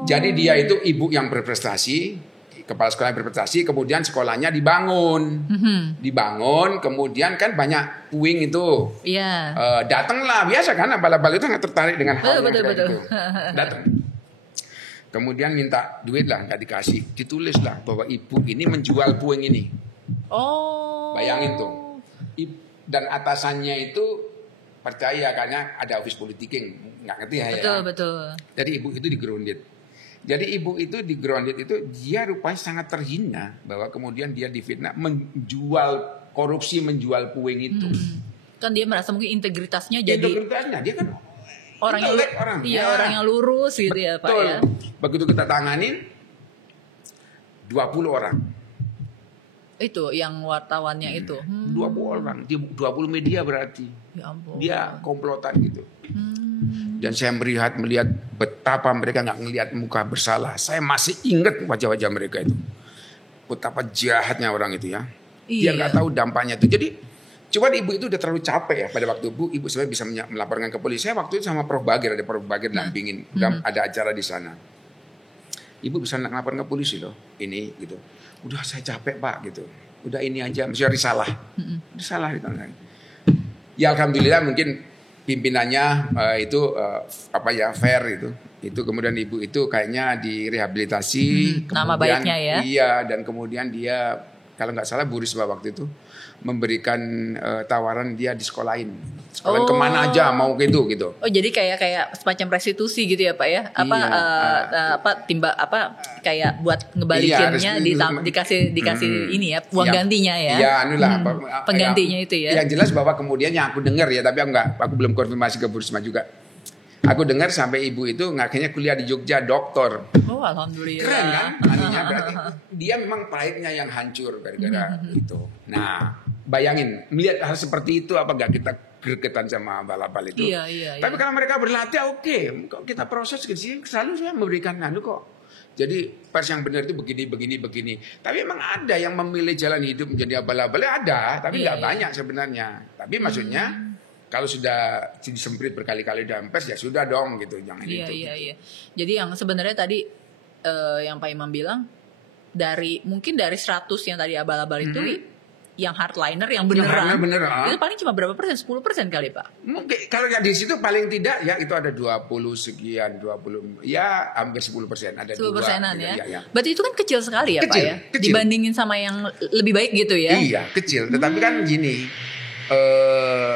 Jadi dia itu ibu yang berprestasi, kepala sekolah yang berprestasi, kemudian sekolahnya dibangun, kemudian kan banyak puing itu, datanglah biasa kan abal-abal itu nggak tertarik dengan hal yang kayak gitu, datang, kemudian minta duit lah nggak dikasih, ditulis lah bahwa ibu ini menjual puing ini, bayangin tuh, dan atasannya itu percaya karena ada office politicking, nggak ngerti ya. Betul. Jadi ibu itu digerundit. Jadi ibu itu di grounded itu dia rupanya sangat terhina bahwa kemudian dia difitnah menjual korupsi, menjual puing itu. Kan dia merasa mungkin integritasnya jadi. Integritasnya dia kan orang yang lurus gitu ya Pak ya. Begitu kita tanganin 20 orang. Itu yang wartawannya itu. 20 orang, 20 media berarti. Ya ampun. Dia komplotan gitu. Dan saya melihat betapa mereka nggak ngelihat muka bersalah. Saya masih ingat wajah-wajah mereka itu. Betapa jahatnya orang itu ya. Dia nggak tahu dampaknya itu. Jadi cuman ibu itu udah terlalu capek ya pada waktu ibu sebenarnya bisa melaporkan ke polisi. Saya waktu itu sama Prof Bagir, ada Prof Bagir dampingin, ada acara di sana. Ibu bisa melaporkan ke polisi loh, ini gitu. Udah saya capek Pak gitu. Udah ini aja, mesti risalah. Risalah ditanya. Ya alhamdulillah mungkin pimpinannya itu fair itu. Itu kemudian ibu itu kayaknya direhabilitasi. Nama baiknya ya. Iya, dan kemudian dia kalau nggak salah Bu Risma waktu itu memberikan tawaran dia disekolahin kemana aja mau gitu. Oh jadi kayak semacam restitusi gitu ya Pak ya? Kayak buat ngebalikinnya dikasih ini ya uang gantinya ya? Iya penggantinya itu ya? Yang jelas bahwa kemudian yang aku dengar ya, tapi aku belum konfirmasi ke Bu Risma juga. Aku dengar sampai ibu itu akhirnya kuliah di Jogja, doktor. Oh alhamdulillah. Keren kan? Artinya berarti dia memang pahitnya yang hancur gara-gara itu. Nah, bayangin melihat hal seperti itu apa gak kita gregetan sama abal-abal itu? Iya. Tapi kalau mereka berlatih oke. Kok kita proses ke sini selalu saya memberikan kok. Jadi pers yang benar itu begini. Tapi memang ada yang memilih jalan hidup menjadi abal-abal ada, tapi nggak banyak sebenarnya. Tapi maksudnya kalau sudah disemprit berkali-kali dalam pers ya sudah dong gitu, jangan itu. Iya. Jadi yang sebenarnya tadi yang Pak Imam bilang mungkin dari 100 yang tadi abal-abal itu yang hardliner yang beneran. Itu paling cuma berapa persen? 10% kali Pak. Mungkin kalau di situ paling tidak ya itu ada 20 sekian, 20 ya hampir 10%, ada 10%-an ya. Ya. Berarti itu kan kecil sekali ya kecil, Pak ya. Kecil. Dibandingin sama yang lebih baik gitu ya. Iya, kecil. Tetapi kan gini,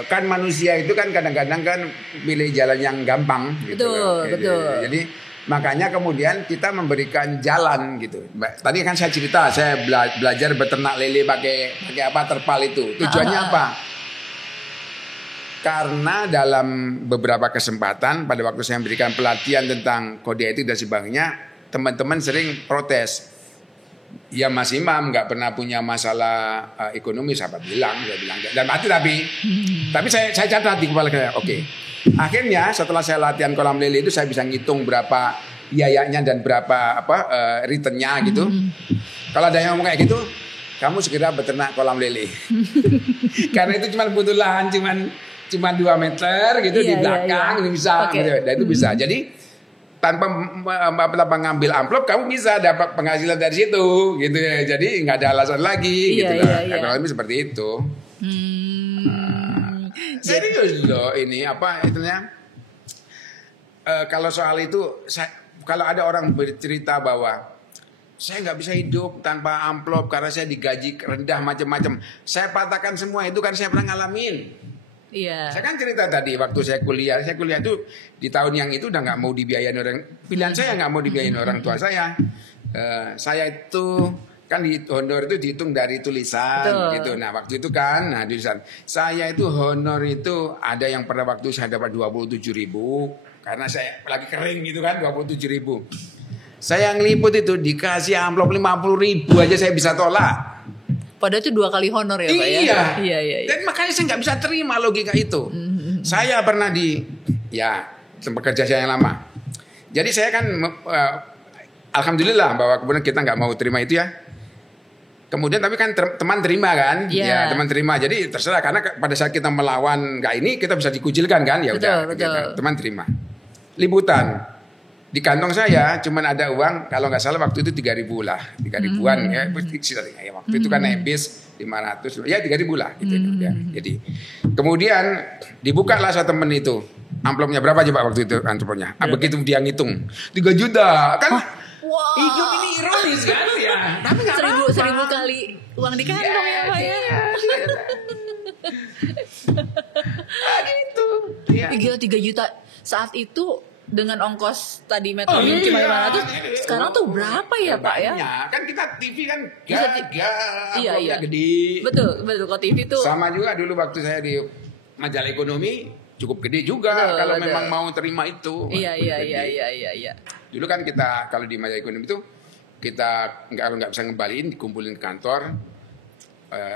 kan manusia itu kan kadang-kadang kan pilih jalan yang gampang gitu. Betul. Jadi makanya kemudian kita memberikan jalan gitu. Tadi kan saya cerita saya belajar beternak lele pakai terpal itu. Tujuannya apa? Karena dalam beberapa kesempatan pada waktu saya memberikan pelatihan tentang kode etik dan sebagainya, teman-teman sering protes. Ya Mas Imam nggak pernah punya masalah ekonomi, saya bilang dan tapi saya catat di kepala saya. Oke. Akhirnya setelah saya latihan kolam lele itu saya bisa ngitung berapa biayanya dan berapa returnnya gitu. Kalau ada yang ngomong kayak gitu, kamu segera beternak kolam lele. Karena itu cuma butuh lahan cuma 2 meter gitu di belakang bisa, dan itu bisa. Jadi tanpa mengambil amplop kamu bisa dapat penghasilan dari situ gitu ya. Jadi nggak ada alasan lagi gitu lah. Kalau seperti itu. Serius loh ini kalau soal itu kalau ada orang bercerita bahwa saya nggak bisa hidup tanpa amplop karena saya digaji rendah macam-macam, saya patahkan semua itu kan saya pernah ngalamin. Iya. Saya kan cerita tadi waktu saya kuliah itu di tahun yang itu udah nggak mau dibiayain orang, pilihan saya nggak mau dibiayain orang tua saya. Saya itu kan di honor itu dihitung dari tulisan. Gitu. Nah waktu itu kan, tulisan saya itu honor itu ada yang pada waktu saya dapat 27.000 karena saya lagi kering gitu kan, 27.000. Saya ngeliput itu dikasih amplop 50.000 aja saya bisa tolak. Padahal itu 2 kali honor ya Pak ya. Iya. Dan makanya saya nggak bisa terima logika itu. Saya pernah di tempat kerja saya yang lama. Jadi saya kan alhamdulillah bahwa kemudian kita nggak mau terima itu ya. Kemudian tapi kan teman terima kan, ya teman terima. Jadi terserah karena pada saat kita melawan nggak ini kita bisa dikucilkan kan, ya udah. Teman terima. Liputan. Di kantong saya cuman ada uang kalau nggak salah waktu itu 3.000 lah, 3.000-an ya waktu itu kan habis 500 ya 3.000 lah gitu ya. Jadi kemudian dibukalah sama temen itu amplopnya berapa coba waktu itu amplopnya. Begitu dia ngitung 3 juta kan. Hidup ini ironis kan ya. Tapi 1.000 kali uang di kantong ya Pak ya. Gitu. Gila 3 juta saat itu dengan ongkos tadi metro Minci mana tuh sekarang tuh berapa ya Pak ya? Kan kita TV kan iya. gede. Betul kalau TV tuh. Sama juga dulu waktu saya di majalah ekonomi cukup gede juga kalau memang mau terima itu. Iya. Dulu kan kita kalau di majalah ekonomi itu kita kalau nggak bisa ngembaliin dikumpulin ke kantor,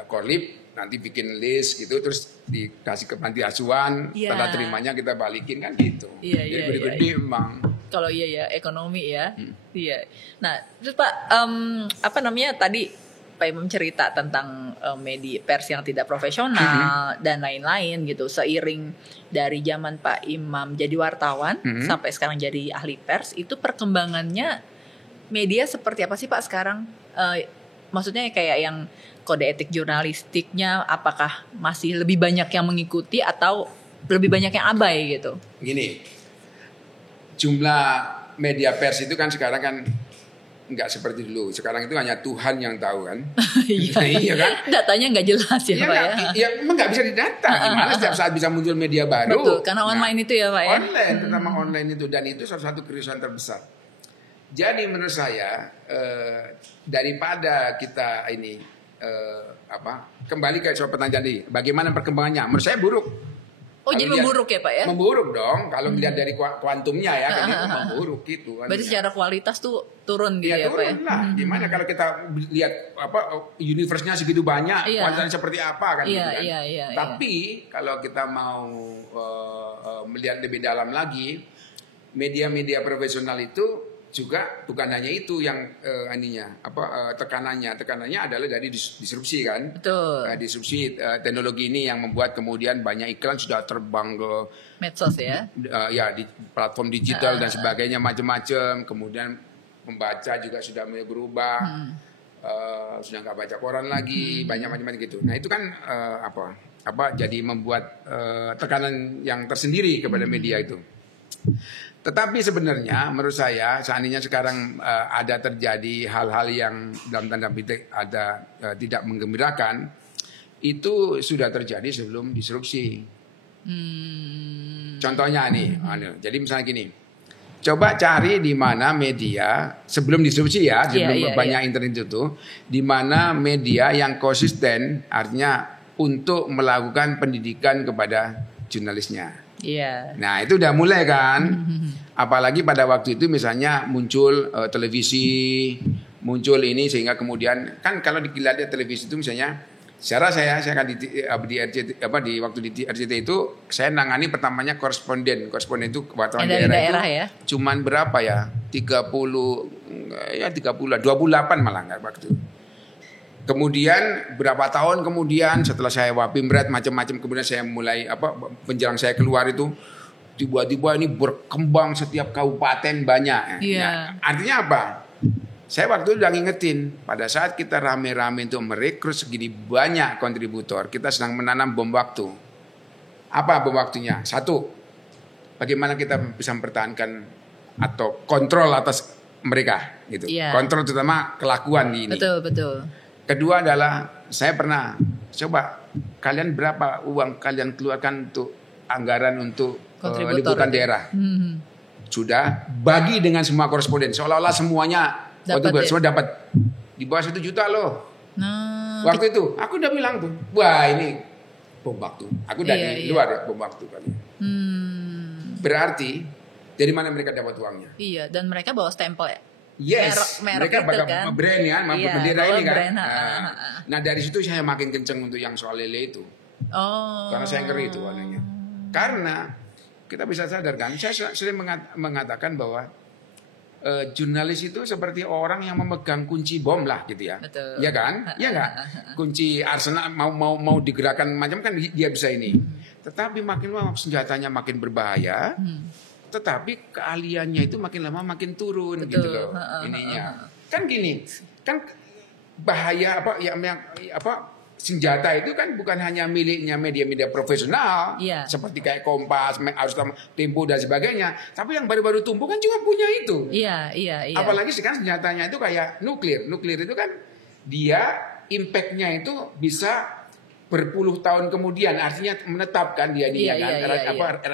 korlip nanti bikin list gitu terus dikasih ke panti asuhan, tanda terimanya kita balikin kan gitu. Jadi gede-gede memang. Kalau ekonomi ya. Iya. Nah, terus Pak tadi Pak Imam cerita tentang media pers yang tidak profesional dan lain-lain gitu. Seiring dari zaman Pak Imam jadi wartawan sampai sekarang jadi ahli pers, itu perkembangannya media seperti apa sih Pak sekarang? Maksudnya kayak yang kode etik jurnalistiknya apakah masih lebih banyak yang mengikuti atau lebih banyak yang abai gitu? Gini, jumlah media pers itu kan sekarang kan nggak seperti dulu. Sekarang itu hanya Tuhan yang tahu kan. Iya kan? Datanya nggak jelas ya Pak ya? Ya memang nggak bisa didata. Gimana setiap saat bisa muncul media baru. Betul, karena online itu ya Pak ya? Online, terutama online itu. Dan itu salah satu kerusuhan terbesar. Jadi menurut saya daripada kita ini kembali ke soal pertanyaan tadi, bagaimana perkembangannya? Menurut saya buruk. Oh, jadi memburuk ya Pak ya? Memburuk dong. Kalau melihat dari kuantumnya ya, kan itu memburuk gitu. Berarti secara kualitas tuh turun gitu ya Pak ya? Turun lah. Gimana kalau kita lihat universe-nya segitu banyak, kualitasnya seperti apa kan? Iya. Tapi kalau kita mau melihat lebih dalam lagi, media-media profesional itu juga bukan hanya itu yang tekanannya adalah dari disrupsi kan. Betul. Disrupsi teknologi ini yang membuat kemudian banyak iklan sudah terbang ke medsos ya. Di platform digital dan sebagainya macam-macam. Kemudian membaca juga sudah mulai berubah. Sudah nggak baca koran lagi, banyak macam-macam gitu. Nah, itu kan jadi membuat tekanan yang tersendiri kepada media itu. Tetapi sebenarnya menurut saya seandainya sekarang ada terjadi hal-hal yang dalam tanda petik tidak menggembirakan, itu sudah terjadi sebelum disrupsi. Contohnya nih, jadi misalnya gini, coba cari di mana media sebelum disrupsi ya, sebelum banyak internet itu, di mana media yang konsisten, artinya untuk melakukan pendidikan kepada jurnalisnya. Nah itu udah mulai kan. Apalagi pada waktu itu misalnya muncul televisi, muncul ini sehingga kemudian kan kalau dilihat televisi itu misalnya, secara saya kan di RCT waktu di RCT itu saya nangani pertamanya koresponden itu wartawan daerah itu ya? Cuman berapa ya 28 malah nggak waktu. Kemudian berapa tahun kemudian setelah saya Wapimret macam-macam kemudian saya mulai menjelang saya keluar itu tiba-tiba ini berkembang setiap kabupaten banyak. Nah, artinya apa? Saya waktu itu udah ngingetin pada saat kita rame-rame untuk merekrut segini banyak kontributor, kita sedang menanam bom waktu. Apa bom waktunya? Satu, bagaimana kita bisa mempertahankan atau kontrol atas mereka gitu. Kontrol terutama kelakuan ini. Betul. Kedua adalah saya pernah coba kalian berapa uang kalian keluarkan untuk anggaran untuk liputan daerah. Sudah bagi dengan semua koresponden seolah-olah semuanya semua dapat di bawah 1 juta loh. Waktu itu aku udah bilang tuh, wah ini bom waktu. Aku dari luar ya bom waktu kali. Berarti dari mana mereka dapat uangnya? Iya, dan mereka bawa stempel ya. Yes, mereka pakai kan? Brand ya, bendera ini kan. Nah dari situ saya makin kenceng untuk yang soal lele itu. Karena saya ngeri itu warnanya. Karena kita bisa sadar kan, saya sering mengatakan bahwa jurnalis itu seperti orang yang memegang kunci bom lah gitu ya. Betul. Iya kan? Iya enggak? Kunci arsenal mau digerakkan macam kan dia bisa ini. Tetapi makin lama senjatanya makin berbahaya. Tetapi keahliannya itu makin lama makin turun. Betul. Gitu loh ininya. Kan gini, kan bahaya senjata itu kan bukan hanya miliknya media-media profesional seperti kayak Kompas, Harus Tempo dan sebagainya, tapi yang baru-baru tumbuh kan juga punya itu. Iya. Apalagi sekarang senjatanya itu kayak nuklir. Nuklir itu kan dia impactnya itu bisa berpuluh tahun kemudian, artinya menetapkan dia nih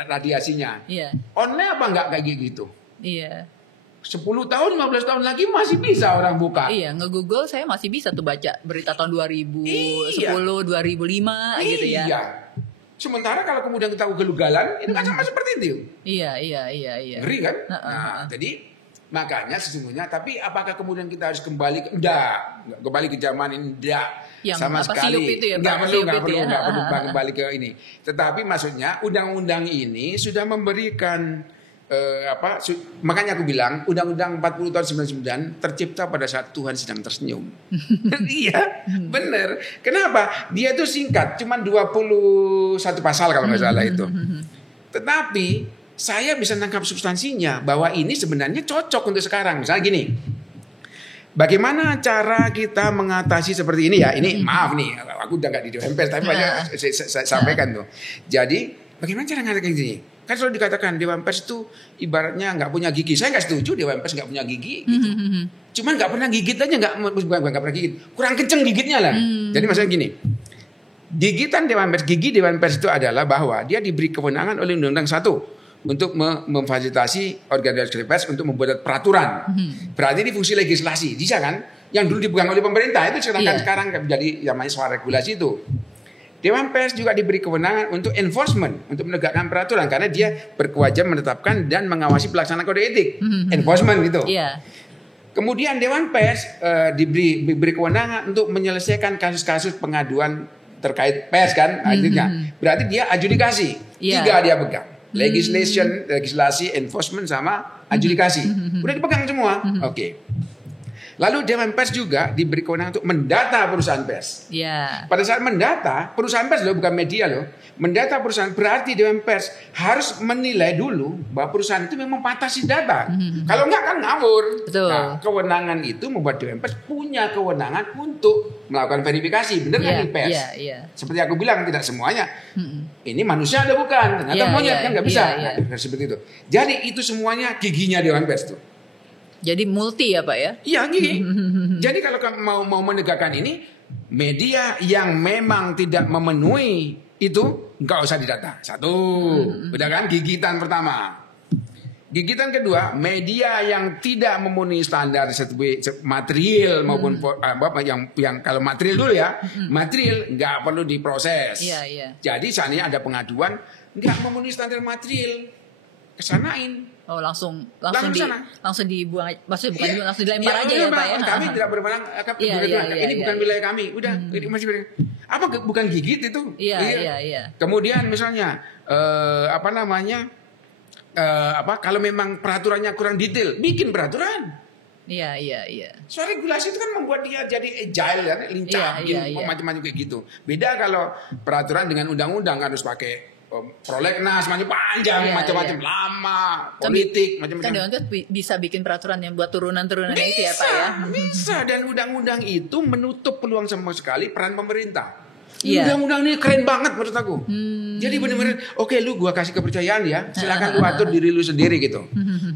radiasinya. Iya. Online apa enggak kayak gitu? Iya. 10 tahun, 15 tahun lagi masih bisa orang buka. Iya, nge-Google saya masih bisa tuh baca berita tahun 2010, 2005 gitu ya. Iya. Sementara kalau kemudian kita ugal-ugalan, itu kan sama seperti itu. Iya. Ngeri kan? Jadi makanya sesungguhnya, tapi apakah kemudian kita harus kembali kembali ke zaman ini? Enggak. Yang sama sekali. Itu ya, enggak perlu kembali ke ini. Tetapi maksudnya undang-undang ini sudah memberikan makanya aku bilang Undang-Undang 40 tahun 99 tercipta pada saat Tuhan sedang tersenyum. Iya, benar. Kenapa? Dia itu singkat, cuma 21 pasal kalau nggak salah itu. Tetapi saya bisa nangkap substansinya bahwa ini sebenarnya cocok untuk sekarang. Misalnya gini, bagaimana cara kita mengatasi seperti ini ya? Ini maaf nih, aku udah nggak di Dewan Pers, tapi banyak saya sampaikan tuh. Jadi bagaimana cara ngatasi ini? Kan selalu dikatakan Dewan Pers itu ibaratnya nggak punya gigi. Saya nggak setuju Dewan Pers nggak punya gigi. Gitu. Cuman nggak pernah gigit aja, nggak pernah gigit. Kurang kenceng gigitnya lah. Jadi maksudnya gini. Gigitan Dewan Pers, gigi Dewan Pers itu adalah bahwa dia diberi kewenangan oleh Undang-Undang 1 untuk memfasilitasi organisasi pers untuk membuat peraturan. Berarti ini fungsi legislasi, bisa kan? Yang dulu dipegang oleh pemerintah itu sekarang menjadi namanya suara regulasi itu. Dewan Pers juga diberi kewenangan untuk enforcement, untuk menegakkan peraturan karena dia berkewajiban menetapkan dan mengawasi pelaksanaan kode etik, enforcement gitu. Kemudian Dewan Pers diberi kewenangan untuk menyelesaikan kasus-kasus pengaduan terkait pers kan, akhirnya. Berarti dia adjudikasi. 3 dia pegang. Legislasi, enforcement sama adjudikasi. Udah dipegang semua. Oke. Lalu Dewan Pers juga diberi kewenangan untuk mendata perusahaan pers. Pada saat mendata perusahaan pers loh, bukan media loh. Mendata perusahaan berarti Dewan Pers harus menilai dulu bahwa perusahaan itu memang pantas data. Kalau enggak kan ngawur. Nah, kewenangan itu membuat Dewan Pers punya kewenangan untuk melakukan verifikasi. Benar nggak nih pers? Seperti aku bilang tidak semuanya. Ini manusia ada bukan? Ternyata monyet kan nggak bisa. Nah, seperti itu. Jadi itu semuanya giginya Dewan Pers tuh. Jadi multi ya Pak ya? Iya gini. Jadi kalau mau menegakkan ini, media yang memang tidak memenuhi itu nggak usah didata. 1, udah kan gigitan pertama. Gigitan kedua, media yang tidak memenuhi standar material maupun yang kalau material dulu ya, material nggak perlu diproses. Jadi seandainya ada pengaduan nggak memenuhi standar material, kesanain. Oh langsung dibuang, maksudnya bukan langsung dilempar aja ya Pak ya? Kami tidak berwenang, ini bukan wilayah kami, udah masih apa bukan gigit itu? Iya. Kemudian misalnya kalau memang peraturannya kurang detail, bikin peraturan. Iya. Soal regulasi itu kan membuat dia jadi agile ya, lincah, macam-macam kayak gitu. Beda kalau peraturan dengan undang-undang harus pakai prolegnas panjang macam-macam lama politik macam-macam. Kan Dewan Pers bisa bikin peraturan yang buat turunan-turunan itu ya Pak ya. Bisa dan undang-undang itu menutup peluang sama sekali peran pemerintah. Undang-undang ini keren banget menurut aku. Jadi benar-benar oke, lu gua kasih kepercayaan ya, silakan lu atur diri lu sendiri gitu.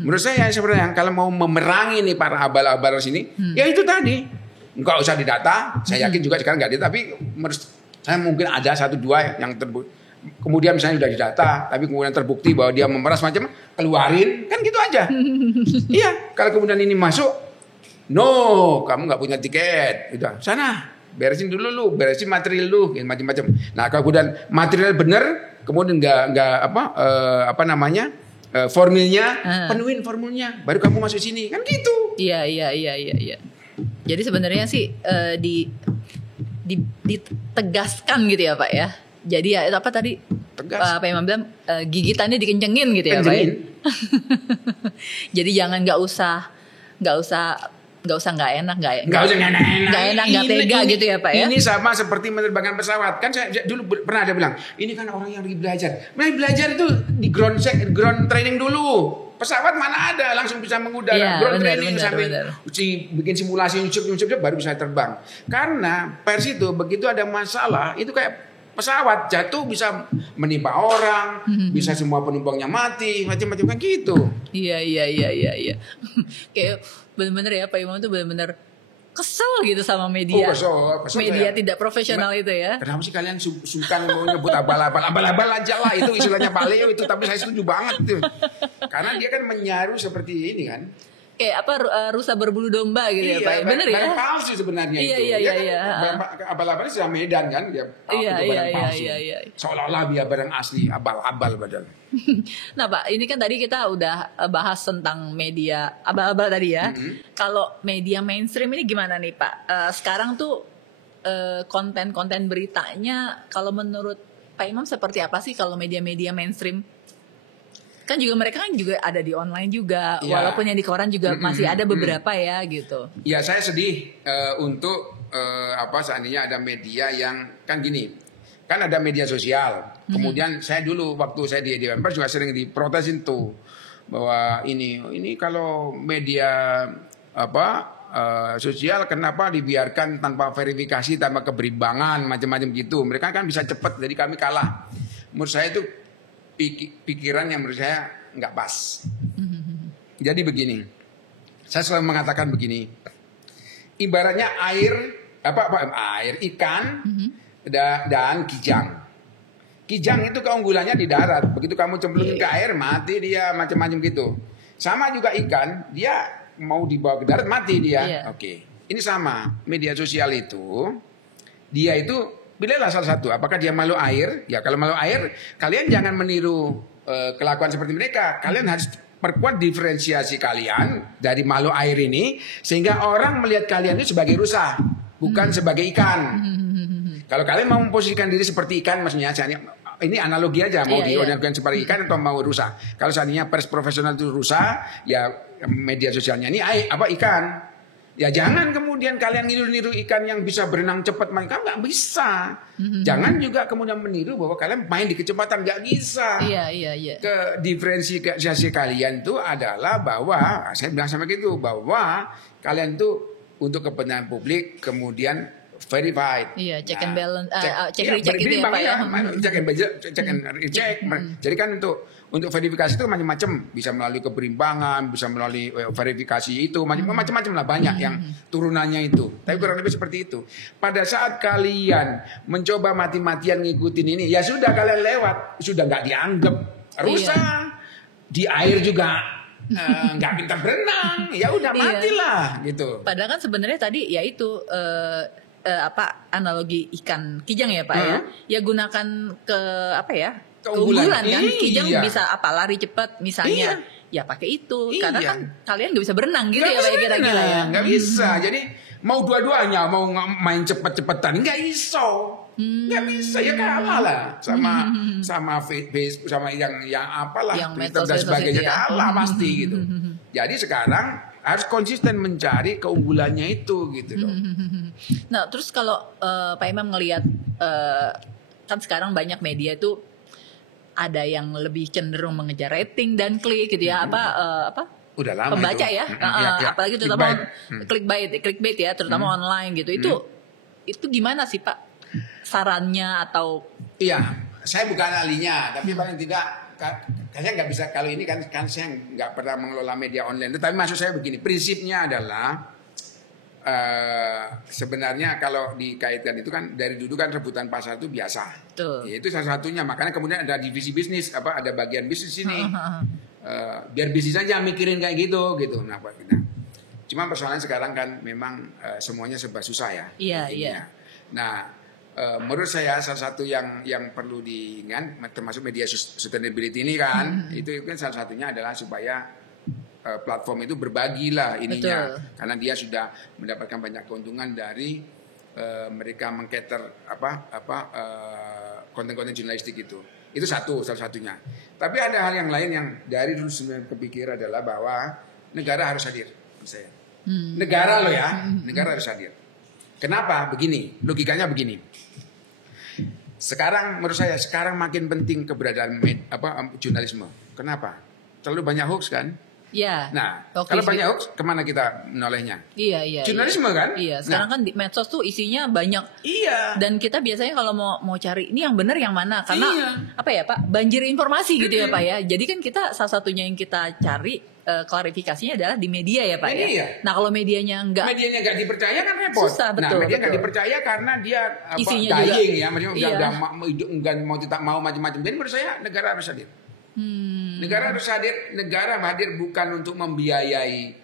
Menurut saya sebenarnya kalau mau memerangi nih para abal-abal sini, ya itu tadi nggak usah didata. Saya yakin juga sekarang nggak didata, tapi menurut saya mungkin ada 1-2 yang terbukti. Kemudian misalnya sudah didata, tapi kemudian terbukti bahwa dia memeras macam, keluarin, kan gitu aja. Iya, kalau kemudian ini masuk, kamu nggak punya tiket, udah sana beresin dulu lu, beresin material lu, macam-macam. Nah kalau kemudian material bener, kemudian nggak formilnya, penuhin formulnya, baru kamu masuk sini, kan gitu. Iya. Jadi sebenarnya sih ditegaskan gitu ya Pak ya. Jadi ya apa tadi? Tegas. Pak Imam bilang gigitannya dikencengin gitu ya Pak. Jadi jangan nggak usah nggak enak nggak tega gitu ya Pak ya. Ini sama seperti menerbangkan pesawat. Kan saya dulu pernah ada bilang, ini kan orang yang lagi belajar. Belajar itu di ground training dulu. Pesawat mana ada langsung bisa mengudara, ground training sampai bikin simulasi baru bisa terbang. Karena pers itu begitu ada masalah itu kayak pesawat jatuh bisa menimpa orang, bisa semua penumpangnya mati, macam-macam kan gitu. Iya. Kayak benar-benar ya Pak Imam itu benar-benar kesel gitu sama media. Kesel media saya. tidak profesional itu ya. Kenapa sih kalian suka mau nyebut abal-abal aja lah, itu istilahnya Pak Leo itu, tapi saya setuju banget itu. Karena dia kan menyaru seperti ini kan. Kayak apa, rusa berbulu domba gitu ya Pak. Bener ya? Barang palsu sebenarnya itu. Iya. Abal-abal sudah Medan kan, dia barang palsu. Iya. Seolah-olah dia barang asli, abal-abal padahal. Nah Pak, ini kan tadi kita udah bahas tentang media abal-abal tadi ya. Kalau media mainstream ini gimana nih Pak? Sekarang tuh konten-konten beritanya kalau menurut Pak Imam seperti apa sih kalau media-media mainstream? Kan juga mereka kan juga ada di online juga, walaupun yang di koran juga masih ada beberapa ya gitu. Ya saya sedih untuk seandainya ada media yang kan gini, kan ada media sosial. Kemudian saya dulu waktu saya di Dewan Pers juga sering diprotesin tuh bahwa ini kalau media sosial kenapa dibiarkan tanpa verifikasi, tanpa keberimbangan macam-macam gitu. Mereka kan bisa cepat, jadi kami kalah. Menurut saya itu pikiran yang menurut saya nggak pas. Jadi begini, saya selalu mengatakan begini, ibaratnya ikan dan kijang. Kijang itu keunggulannya di darat, begitu kamu cemplungin ke air mati dia, macam-macam gitu. Sama juga ikan, dia mau dibawa ke darat mati dia. Oke. Ini sama media sosial itu, dia itu pilihlah salah satu. Apakah dia malu air? Ya kalau malu air, kalian jangan meniru kelakuan seperti mereka. Kalian harus perkuat diferensiasi kalian dari malu air ini, sehingga orang melihat kalian itu sebagai rusa, bukan sebagai ikan. Kalau kalian mau memposisikan diri seperti ikan, maksudnya ini analogi aja, mau diorganisasikan seperti ikan atau mau rusa. Kalau seandainya pers profesional itu rusa, ya media sosialnya ini ikan. Ya jangan kemudian kalian niru-niru ikan yang bisa berenang cepat, mereka nggak bisa. Jangan juga kemudian meniru bahwa kalian main di kecepatan, nggak bisa. Iya. Ke diferensiasi kalian itu adalah bahwa saya bilang sama gitu, bahwa kalian tuh untuk kepentingan publik kemudian verified. Iya, check and balance, check recheck gitu ya Pak ya. Check and recheck. Jadi kan untuk verifikasi itu macam-macam, bisa melalui keberimbangan, bisa melalui verifikasi itu, macam-macam lah, banyak yang turunannya itu. Tapi kurang lebih seperti itu. Pada saat kalian mencoba mati-matian ngikutin ini, ya sudah kalian lewat, sudah nggak dianggap rusak. Di air juga nggak pintar berenang, ya udah matilah gitu. Padahal kan sebenarnya tadi ya itu analogi ikan kijang ya Pak ya. Ya gunakan keunggulan kan. Kijang bisa lari cepat misalnya. Ya pakai itu karena kan kalian nggak bisa berenang gitu, ya Pak kira-kira ya. Nggak bisa. Jadi mau dua-duanya, mau main cepet-cepetan nggak iso. Nggak bisa, ya kalah lah sama Facebook, sama yang apalah yang Twitter dan sebagainya, kalah pasti gitu. Jadi sekarang harus konsisten mencari keunggulannya itu gitu loh. Nah terus kalau Pak Imam ngelihat kan sekarang banyak media itu ada yang lebih cenderung mengejar rating dan klik gitu ya, udah lama pembaca itu. Ya. Apalagi terutama clickbait ya, terutama online gitu. Itu gimana sih Pak sarannya atau? Iya, saya bukan ahlinya, tapi paling tidak kayaknya nggak bisa. Kalau ini kan saya nggak pernah mengelola media online. Tapi maksud saya begini, prinsipnya adalah sebenarnya kalau dikaitkan itu kan dari dulu kan rebutan pasar itu biasa. Ya, itu salah satunya. Makanya kemudian ada divisi bisnis, ada bagian bisnis ini. Biar bisnis aja mikirin kayak gitu. Nah, cuma persoalannya sekarang kan memang semuanya serba susah ya. Iya. Nah, menurut saya salah satu yang perlu diingat, termasuk media sustainability ini kan, itu kan salah satunya adalah supaya platform itu berbagilah ininya. Betul. Karena dia sudah mendapatkan banyak keuntungan dari mereka mengcater konten-konten jurnalistik itu. Itu salah satunya. Tapi ada hal yang lain yang dari dulu sebenarnya kepikir adalah bahwa negara harus hadir. Negara loh ya, negara harus hadir. Kenapa? Begini, logikanya begini. Sekarang menurut saya makin penting keberadaan jurnalisme. Kenapa? Terlalu banyak hoax kan? Iya. Nah, kalau banyak hoax, kemana kita menolehnya? Iya. Jurnalisme kan? Iya. Sekarang kan di medsos tuh isinya banyak. Iya. Dan kita biasanya kalau mau cari ini yang benar yang mana? Karena apa ya Pak? Banjir informasi gitu ya Pak ya. Jadi kan kita salah satunya yang kita cari klarifikasinya adalah di media ya Pak ya. Iya. Nah kalau medianya nggak dipercaya kan repot. Susah, betul, nah media nggak dipercaya karena dia isinya dying ya, maksudnya udah mau tidak mau macam-macam. Jadi menurut saya negara harus hadir. Negara harus hadir. Negara hadir bukan untuk membiayai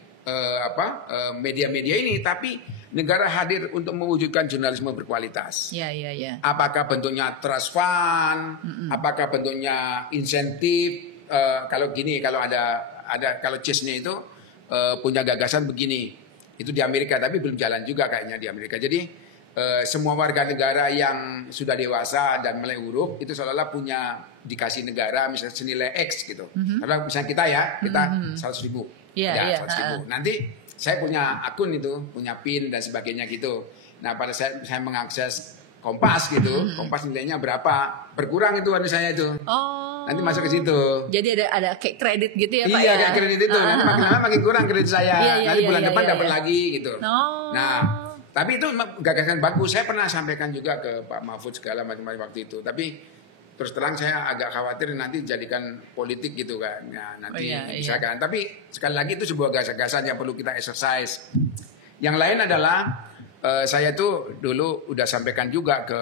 media-media ini, tapi negara hadir untuk mewujudkan jurnalisme berkualitas. Ya. Apakah bentuknya trust fund, apakah bentuknya insentif? Kalau gini, kalau kalau CIS-nya itu punya gagasan begini, itu di Amerika, tapi belum jalan juga kayaknya di Amerika. Jadi semua warga negara yang sudah dewasa dan mulai huruf itu seolah-olah punya dikasih negara misalnya senilai X gitu. Karena misalnya kita 100.000, ya 100.000. Nanti saya punya akun itu, punya PIN dan sebagainya gitu. Nah pada saya mengakses Kompas gitu, Kompas nilainya berapa, berkurang itu saya itu. Nanti masuk ke situ. Jadi ada kayak kredit gitu ya Pak? Iya, kayak kredit itu. Nanti makin lama makin kurang kredit saya. Nanti bulan depan dapat lagi gitu. Nah, tapi itu gagasan bagus. Saya pernah sampaikan juga ke Pak Mahfud segala macam waktu itu. Tapi terus terang saya agak khawatir nanti jadikan politik gitu kan. Ya, nanti misalkan. Tapi sekali lagi itu sebuah gagasan yang perlu kita exercise. Yang lain adalah saya tuh dulu udah sampaikan juga ke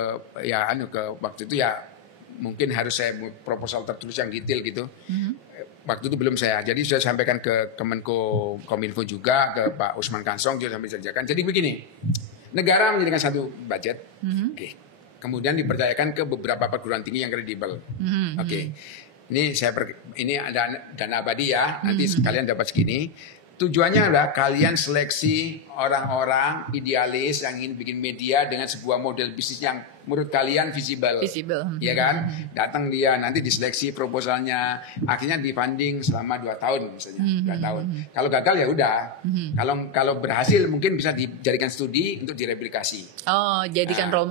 waktu itu ya, mungkin harus saya proposal tertulis yang detail gitu. Waktu itu belum saya. Jadi saya sampaikan ke Kominfo juga, ke Pak Usman Kansong juga sampai dikerjakan. Jadi begini, negara menyediakan satu budget, kemudian dipercayakan ke beberapa perguruan tinggi yang kredibel. Ini ada dana abadi ya, nanti kalian dapat segini. Tujuannya adalah kalian seleksi orang-orang idealis yang ingin bikin media dengan sebuah model bisnis yang menurut kalian visible. Ya kan? Datang dia, nanti diseleksi proposalnya, akhirnya difunding selama 2 tahun misalnya, 2 tahun. Kalau gagal ya udah. Kalau berhasil mungkin bisa dijadikan studi untuk direplikasi. Jadikan jadi contoh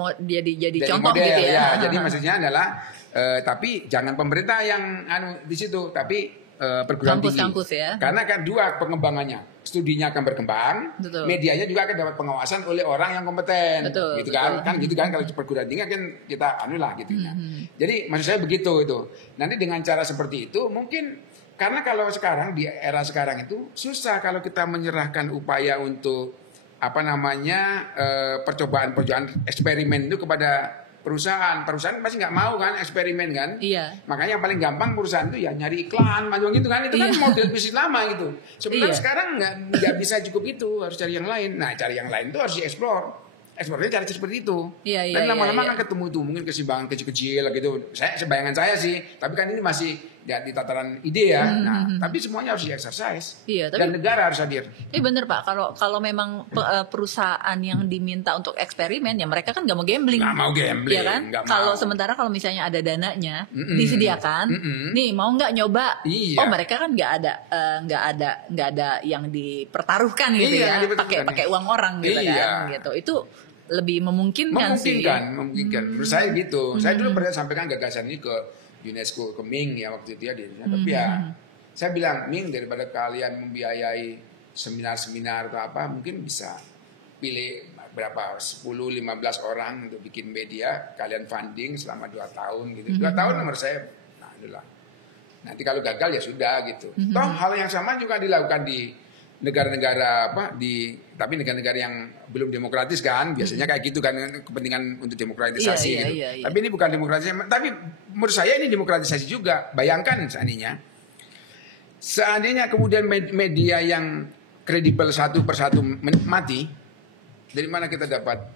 model, gitu ya. Jadi maksudnya adalah tapi jangan pemerintah yang di situ, tapi perguruan tinggi. Kampus ya. Karena kan dua pengembangannya, studinya akan berkembang, medianya juga akan dapat pengawasan oleh orang yang kompeten, gitu kan? Kan gitu kan, kalau perguruan tinggi kan kita gitu ya. Jadi maksud saya begitu itu. Nanti dengan cara seperti itu mungkin, karena kalau sekarang di era sekarang itu susah kalau kita menyerahkan upaya untuk percobaan eksperimen itu kepada perusahaan pasti nggak mau kan eksperimen kan. Makanya yang paling gampang perusahaan itu ya nyari iklan macam gitu kan, itu kan model bisnis lama gitu. Sebenarnya sekarang nggak bisa cukup itu, harus cari yang lain. Nah cari yang lain itu harus dieksplor. Eksplornya cari seperti itu. Dan lama-lama kan ketemu tuh mungkin keseimbangan kecil-kecil gitu. Sebayangan saya sih, tapi kan ini masih di tataran ide ya. Nah, tapi semuanya harus di-exercise. Dan negara harus hadir. Bener Pak, kalau memang perusahaan yang diminta untuk eksperimen ya mereka kan nggak mau gambling. Nggak mau gambling. Ya kan? Sementara kalau misalnya ada dananya disediakan, nih mau nggak nyoba? Mereka kan nggak ada yang dipertaruhkan gitu ya. Pakai uang orang gitu kan. Gitu. Itu lebih memungkinkan sih. Memungkinkan. Menurut saya gitu. Saya dulu pernah sampaikan gagasan ini ke UNESCO, ke Ming ya waktu itu ya. Tapi ya saya bilang, Ming, daripada kalian membiayai seminar-seminar atau apa, mungkin bisa pilih berapa 10-15 orang untuk bikin media, kalian funding selama 2 tahun gitu. 2 tahun menurut saya, nanti kalau gagal ya sudah gitu. Toh hal yang sama juga dilakukan di negara-negara tapi negara-negara yang belum demokratis kan, biasanya kayak gitu kan, kepentingan untuk demokratisasi gitu. Tapi ini bukan demokratisasi, tapi menurut saya ini demokratisasi juga. Bayangkan seandainya kemudian media yang kredibel satu persatu mati, dari mana kita dapat?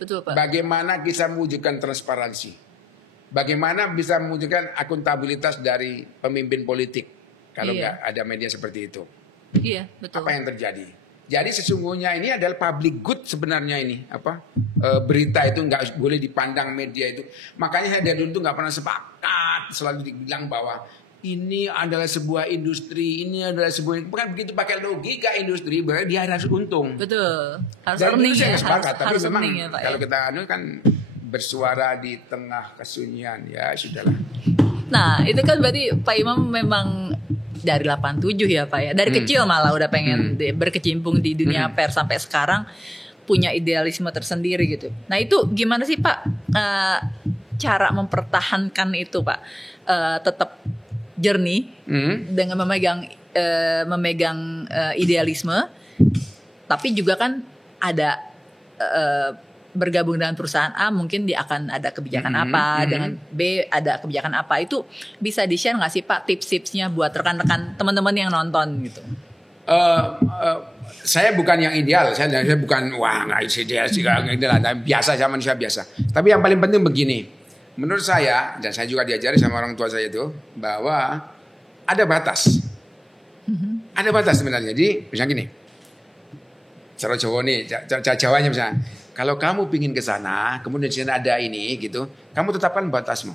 Betul Pak. Bagaimana bisa mewujudkan transparansi? Bagaimana bisa mewujudkan akuntabilitas dari pemimpin politik kalau nggak ada media seperti itu? Betul. Apa yang terjadi? Jadi sesungguhnya ini adalah public good sebenarnya ini. Berita itu nggak boleh dipandang media itu. Makanya saya dari dulu nggak pernah sepakat, selalu dibilang bahwa ini adalah sebuah industri, ini adalah sebuah, bukan begitu pakai logika industri, berarti dia harus untung. Betul. Harus dan earning ya. Sepakat, tapi memang ya, Pak, kalau kita kan bersuara di tengah kesunyian, ya sudahlah. Nah itu kan berarti Pak Imam memang dari 87 ya Pak ya, dari kecil malah udah pengen berkecimpung di dunia pers sampai sekarang punya idealisme tersendiri gitu. Nah itu gimana sih Pak cara mempertahankan itu Pak, tetap jernih dengan memegang memegang idealisme, tapi juga kan ada bergabung dengan perusahaan A mungkin dia akan ada kebijakan apa, dengan B ada kebijakan apa. Itu bisa di-share nggak sih Pak tips-tipsnya buat rekan-rekan teman-teman yang nonton gitu? Saya bukan yang ideal, saya bukan nggak ideal sih, biasa, sama manusia biasa. Tapi yang paling penting begini, menurut saya dan saya juga diajari sama orang tua saya itu bahwa ada batas, ada batas sebenarnya. Jadi misalnya gini, cara Jawa nih, Jawanya misalnya, kalau kamu pingin ke sana, kemudian di sana ada ini gitu, kamu tetapkan batasmu.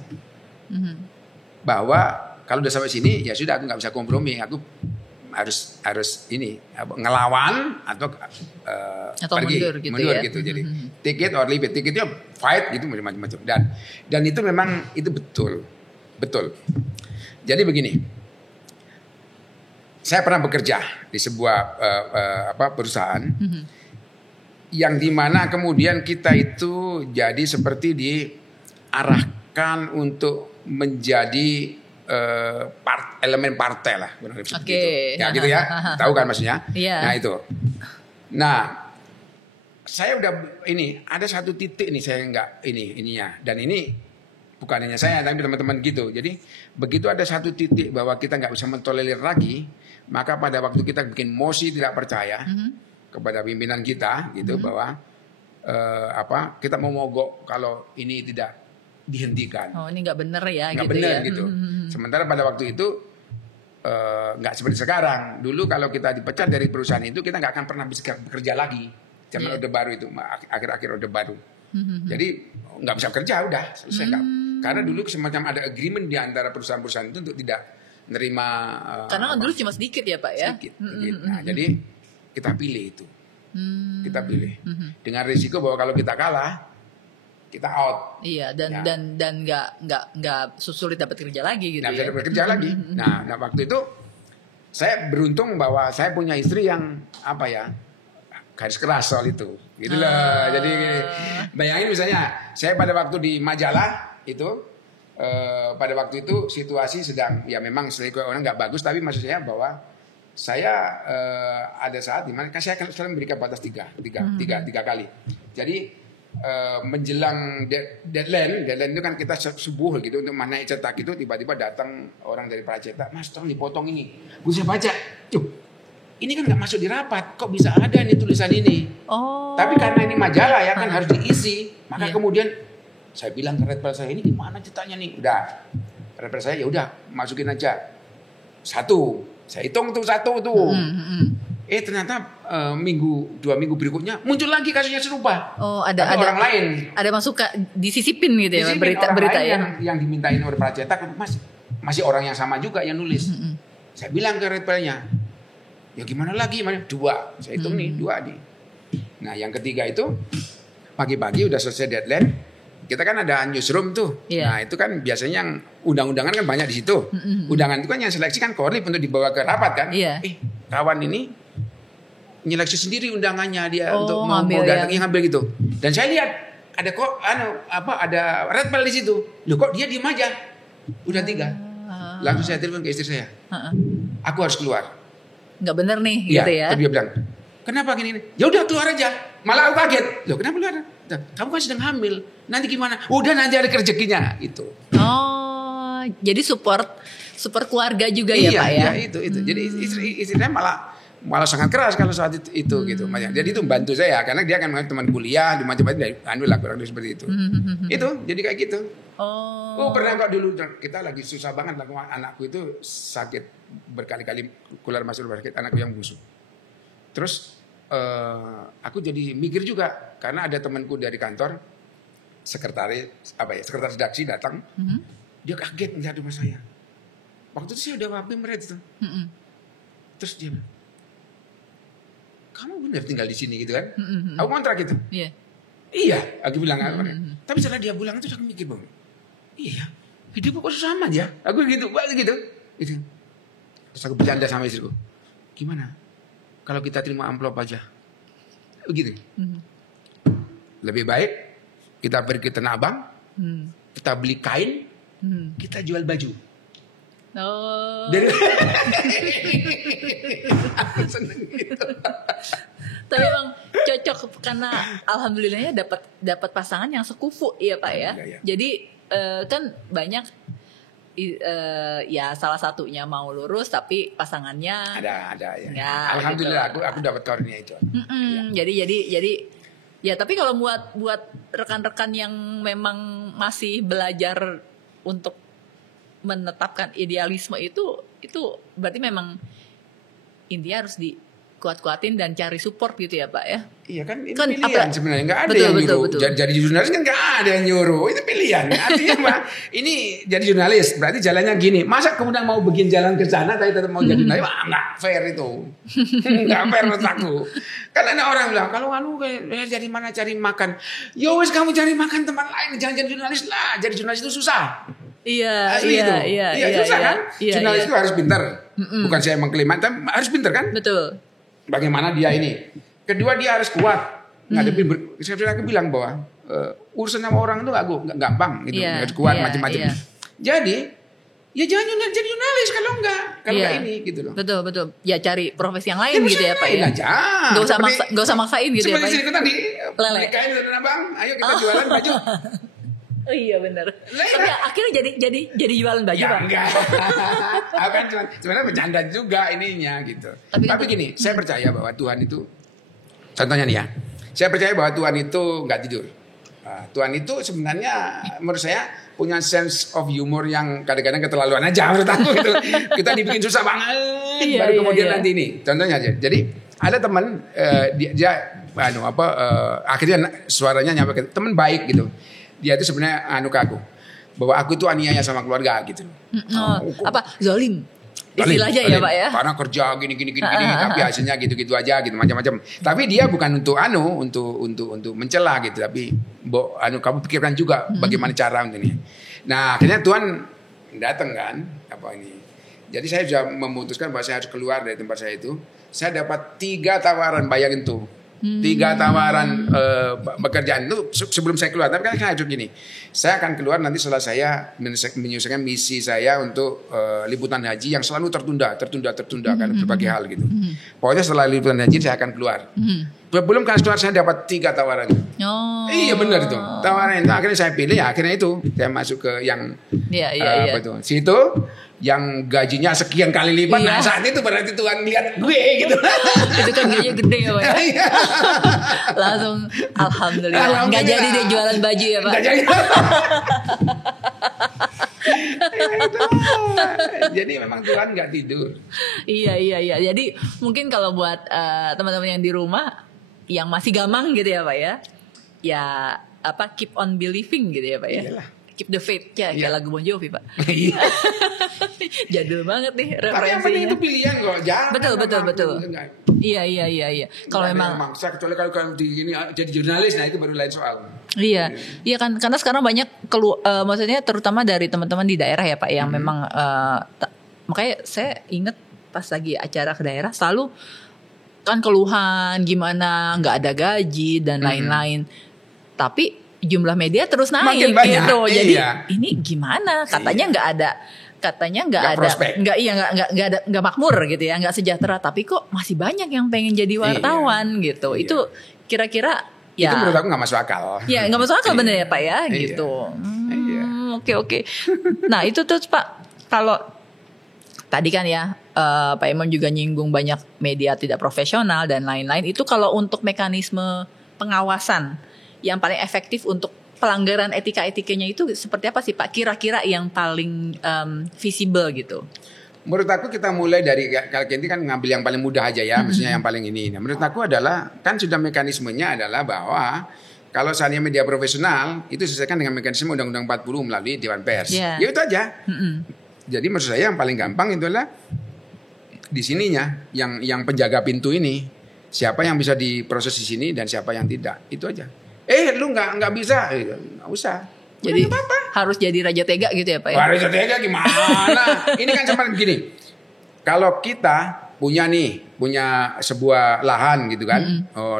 Bahwa kalau udah sampai sini, ya sudah aku nggak bisa kompromi, aku harus ini ngelawan atau pergi, mundur gitu. Jadi take it or leave it, tiketnya fight gitu macam-macam. Dan itu memang itu betul. Jadi begini, saya pernah bekerja di sebuah perusahaan. Yang dimana kemudian kita itu jadi seperti diarahkan untuk menjadi elemen partai lah, Oke. Ya gitu ya, tahu kan maksudnya? Yeah. Nah itu. Nah, saya udah ada satu titik nih saya nggak ininya, dan ini bukan hanya saya tapi teman-teman gitu. Jadi begitu ada satu titik bahwa kita nggak bisa mentolerir lagi, maka pada waktu kita bikin mosi tidak percaya. Kepada pimpinan kita gitu bahwa kita mau mogok kalau ini tidak dihentikan. Oh, ini nggak benar ya, nggak gitu benar ya. gitu. Sementara pada waktu itu nggak seperti sekarang. Dulu kalau kita dipecat dari perusahaan itu kita nggak akan pernah bisa bekerja lagi. Zaman Orde Baru itu, akhir-akhir Orde Baru. Jadi nggak bisa kerja, udah selesai. Karena dulu semacam ada agreement di antara perusahaan-perusahaan itu untuk tidak menerima. Karena dulu cuma sedikit ya Pak ya. Sedikit. Nah, jadi kita pilih itu, kita pilih dengan risiko bahwa kalau kita kalah, kita out. Iya, dan nggak sulit dapat kerja lagi gitu. Nggak bisa dapat kerja lagi. Nah, waktu itu saya beruntung bahwa saya punya istri yang garis keras soal itu, gitu loh. Jadi bayangin misalnya, saya pada waktu di majalah itu, pada waktu itu situasi sedang ya memang orang nggak bagus, tapi maksud saya bahwa saya ada saat dimana saya selalu memberikan batas tiga kali. Jadi menjelang deadline itu kan kita subuh gitu untuk naik cetak itu, tiba-tiba datang orang dari pracetak, Mas tolong dipotong ini. Gue saya baca, ini kan nggak masuk di rapat, kok bisa ada nih tulisan ini? Oh. Tapi karena ini majalah ya kan harus diisi, maka kemudian saya bilang ke redpel saya, ini gimana cetaknya nih? Udah, redpel saya ya udah masukin aja satu. Saya hitung tuh satu tuh. Ternyata 2 minggu berikutnya muncul lagi kasusnya serupa. Oh, ada orang lain. Ada masuk disisipin gitu ya berita ya. Yang dimintain oleh pracetak, Mas, masih orang yang sama juga yang nulis. Saya bilang ke redpelnya, ya gimana lagi? 2. Saya hitung nih 2 nih. Nah, yang ketiga itu pagi-pagi udah selesai deadline. Kita kan ada newsroom tuh. Nah itu kan biasanya yang undang-undangan kan banyak di situ. Undangan itu kan yang seleksi kan Korlip untuk dibawa ke rapat kan. Kawan ini nyeleksi sendiri undangannya dia untuk mau datang ngambil gitu. Dan saya lihat ada ada redpel di situ. Loh kok dia diem aja? Udah 3. Langsung saya telepon ke istri saya. Aku harus keluar. Nggak bener nih gitu ya. Tapi dia bilang, kenapa gini? Ya udah keluar aja. Malah aku kaget. Loh kenapa keluar? Kamu kan sedang hamil, nanti gimana? Udah nanti ada rezekinya itu. Oh, jadi support keluarga juga ya Pak ya? Iya itu. Jadi istrinya malah sangat keras kalau saat itu gitu. Jadi itu membantu saya karena dia kan teman kuliah di macam-macam, kurang seperti itu. Itu jadi kayak gitu. Oh pernah kok dulu kita lagi susah banget, anakku itu sakit berkali-kali keluar masuk rumah sakit, anakku yang busuk. Terus aku jadi mikir juga karena ada temanku dari kantor sekretaris redaksi datang, dia kaget melihat rumah saya. Waktu itu saya udah wabim itu. Terus dia bilang, kamu benar tinggal di sini gitu kan? Aku kontrak gitu. Iya, aku bilang. Tapi setelah dia pulang itu aku mikir bang, iya, hidup kok sama aja. Aku gitu. Terus aku bercanda sama istriku, gimana? Kalau kita terima amplop aja, begitu. Lebih baik kita pergi ke Tanah Abang, kita beli kain, kita jual baju. Oh. Dari aku seneng gitu. Tapi emang cocok karena alhamdulillahnya dapat pasangan yang sekufu ya Pak ya. Iya. Jadi kan banyak ya salah satunya mau lurus tapi pasangannya ada ya. Enggak, Alhamdulillah gitu. aku dapat karunia itu. Ya. Jadi ya tapi kalau buat rekan-rekan yang memang masih belajar untuk menetapkan idealisme itu berarti memang intinya harus dikuat-kuatin dan cari support gitu ya Pak ya. Iya kan ini pilihan sebenarnya, nggak ada yang nyuruh. Betul. Jadi jurnalis kan nggak ada yang nyuruh, itu pilihan. Artinya Pak, ini jadi jurnalis berarti jalannya gini. Masa kemudian mau bikin jalan ke sana tapi tetap mau jadi jurnalis, nggak fair itu, nggak fair menurut aku. Kan ada orang bilang kalau jadi mana cari makan, yo wes kamu cari makan tempat lain, jangan jadi jurnalis lah. Jadi jurnalis itu susah. Iya, susah kan? Jurnalis itu harus pintar. Bukan saya mengklaim, tapi harus pintar kan? Betul. Bagaimana dia ini? Kedua dia harus kuat. Ngadepin saya bilang bahwa urusan sama orang itu nggak gampang gitu, harus kuat macam-macam. Jadi ya jangan jadi jurnalis kalau nggak ini gitu loh. Betul. Ya cari profesi yang lain gitu ya Pak ya. Gak usah maksain gitu ya Pak. Seperti kita di nikahin dengan abang, ayo kita jualan baju. Oh iya benar. Tapi akhirnya jadi jualan baju Pak. Enggak. Aku kan sebenarnya bercanda juga ininya gitu. Tapi gini, saya percaya bahwa Tuhan itu, contohnya nih ya, saya percaya bahwa Tuhan itu nggak tidur. Tuhan itu sebenarnya menurut saya punya sense of humor yang kadang-kadang keterlaluan aja menurut aku gitu. Kita dibikin susah banget, baru kemudian nanti ini. Contohnya aja. Jadi ada teman dia akhirnya suaranya nyampe ke teman baik gitu. Dia itu sebenarnya ke aku bahwa aku itu aniaya sama keluarga gitu. Apa zalim? Istilahnya ya Pak ya. Karena kerja gini tapi hasilnya gitu-gitu aja gitu macam-macam. Tapi dia bukan untuk untuk mencela gitu, tapi kamu pikirkan juga bagaimana cara untuk ini. Nah, akhirnya Tuhan datang kan ini. Jadi saya sudah memutuskan bahwa saya harus keluar dari tempat saya itu. Saya dapat 3 tawaran, bayangin tuh. 3 tawaran pekerjaan itu sebelum saya keluar. Tapi kan saya hidup gini, saya akan keluar nanti setelah saya menyelesaikan misi saya untuk liputan haji yang selalu tertunda karena berbagai hal gitu. Pokoknya setelah liputan haji saya akan keluar. Belum kan keluar saya dapat 3 tawaran. Iya benar itu. Tawaran itu akhirnya saya pilih, akhirnya itu saya masuk ke yang situ yang gajinya sekian kali lipat. Nah saat itu berarti Tuhan lihat gue gitu. Itu kan gajinya gede ya Pak ya. Langsung alhamdulillah. Gak jadi deh jualan baju ya Pak. Gak jadi. Jadi memang Tuhan gak tidur. Iya. Jadi mungkin kalau buat teman-teman yang di rumah yang masih gamang gitu ya Pak ya. Ya keep on believing gitu ya Pak ya. Iyalah. Keep the faith kayak lagu Bon Jovi Pak. Jadul banget nih referensinya. Tapi yang penting itu pilihan kok, jangan. Betul. Iya. Kalau memang maksa, kecuali kalau jadi jurnalis, nah itu baru lain soal. Iya kan, karena sekarang banyak maksudnya terutama dari teman-teman di daerah ya Pak yang memang makanya saya ingat pas lagi acara ke daerah selalu kan keluhan gimana nggak ada gaji dan lain-lain. Tapi jumlah media terus naik gitu. Jadi ini gimana? Katanya nggak ada nggak makmur gitu ya, nggak sejahtera. Tapi kok masih banyak yang pengen jadi wartawan gitu. Itu kira-kira itu menurut aku nggak masuk akal. Ya nggak masuk akal bener ya Pak ya gitu. Oke. Nah itu tuh Pak, kalau tadi kan ya Pak Imam juga nyinggung banyak media tidak profesional dan lain-lain. Itu kalau untuk mekanisme pengawasan yang paling efektif untuk pelanggaran etika-etikanya itu seperti apa sih Pak? Kira-kira yang paling visible gitu. Menurut aku kita mulai dari, kalau ini kan ngambil yang paling mudah aja ya, maksudnya yang paling ini. Nah, menurut aku adalah, kan sudah mekanismenya adalah bahwa kalau seandainya media profesional, itu disesuaikan dengan mekanisme Undang-Undang 40 melalui Dewan Pers. Ya itu aja. Jadi menurut saya yang paling gampang itu adalah di sininya, yang penjaga pintu ini, siapa yang bisa diproses di sini dan siapa yang tidak, itu aja. Lu nggak bisa, nggak usah. Jadi harus jadi raja tega gitu ya Pak ya? Raja tega gimana? Ini kan cuma begini. Kalau kita punya sebuah lahan gitu kan,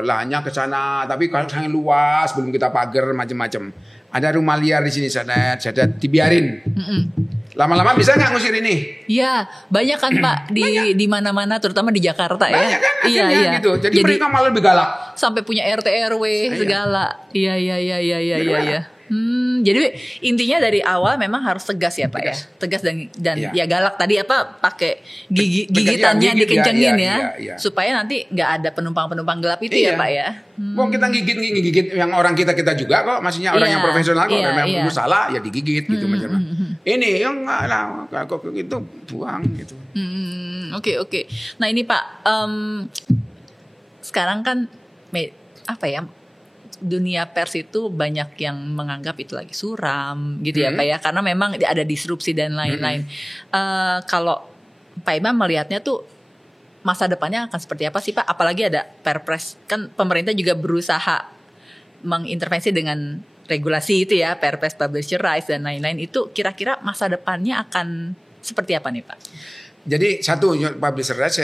lahannya ke sana, tapi kalau sangat luas, belum kita pagar macam-macam. ada rumah liar di sini, saya dibiarin. Lama-lama bisa nggak ngusir ini? Iya, banyak kan Pak di mana-mana, terutama di Jakarta ya. Banyak kan akhirnya gitu. Jadi mereka malah lebih galak. Sampai punya RT RW segala. Iya. Jadi intinya dari awal memang harus tegas ya Pak ya. Tegas dan ya galak tadi pakai gigitannya dikencengin ya. Supaya nanti nggak ada penumpang-penumpang gelap itu ya Pak ya. Mau kita gigit yang orang kita juga kok, maksudnya orang yang profesional kok, memang salah ya digigit gitu macam. Ini yang nggak lah, kok gitu buang gitu. Oke. Nah ini Pak, sekarang kan dunia pers itu banyak yang menganggap itu lagi suram gitu ya Pak ya, karena memang ada disrupsi dan lain-lain. Kalau Pak Imam melihatnya tuh masa depannya akan seperti apa sih Pak? Apalagi ada Perpres, kan pemerintah juga berusaha mengintervensi dengan regulasi itu ya, Perpres Publisher Rights dan lain-lain. Itu kira-kira masa depannya akan seperti apa nih Pak? Jadi satu, Publisher Rights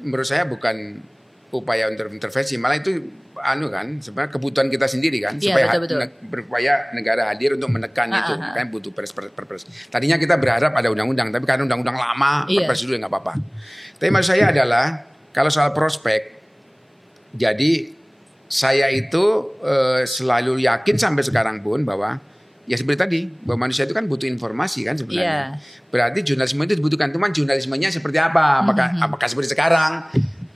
menurut saya bukan upaya untuk intervensi, malah itu sebenarnya kebutuhan kita sendiri kan, supaya berupaya negara hadir untuk menekan itu kan, butuh perpres. Tadinya kita berharap ada undang-undang, tapi karena undang-undang lama, perpres dulu nggak apa-apa. Tapi maksud saya adalah kalau soal prospek, jadi saya itu selalu yakin sampai sekarang pun bahwa ya seperti tadi, bahwa manusia itu kan butuh informasi kan sebenarnya. Berarti jurnalisme itu dibutuhkan, cuman jurnalismenya seperti apa? Apakah seperti sekarang?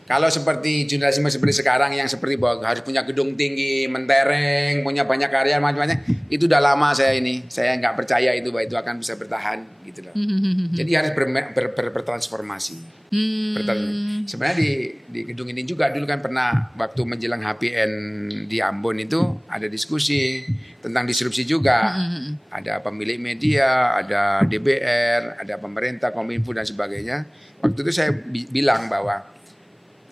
Kalau seperti jurnalisme seperti sekarang yang seperti bahwa harus punya gedung tinggi, mentereng, punya banyak karya macam-macam, itu udah lama saya nggak percaya itu bahwa itu akan bisa bertahan gitu loh. Jadi harus bertransformasi. Sebenarnya di gedung ini juga dulu kan pernah waktu menjelang HPN di Ambon itu ada diskusi tentang disrupsi juga. Ada pemilik media, ada DBR, ada pemerintah, Kominfo dan sebagainya. Waktu itu saya bilang bahwa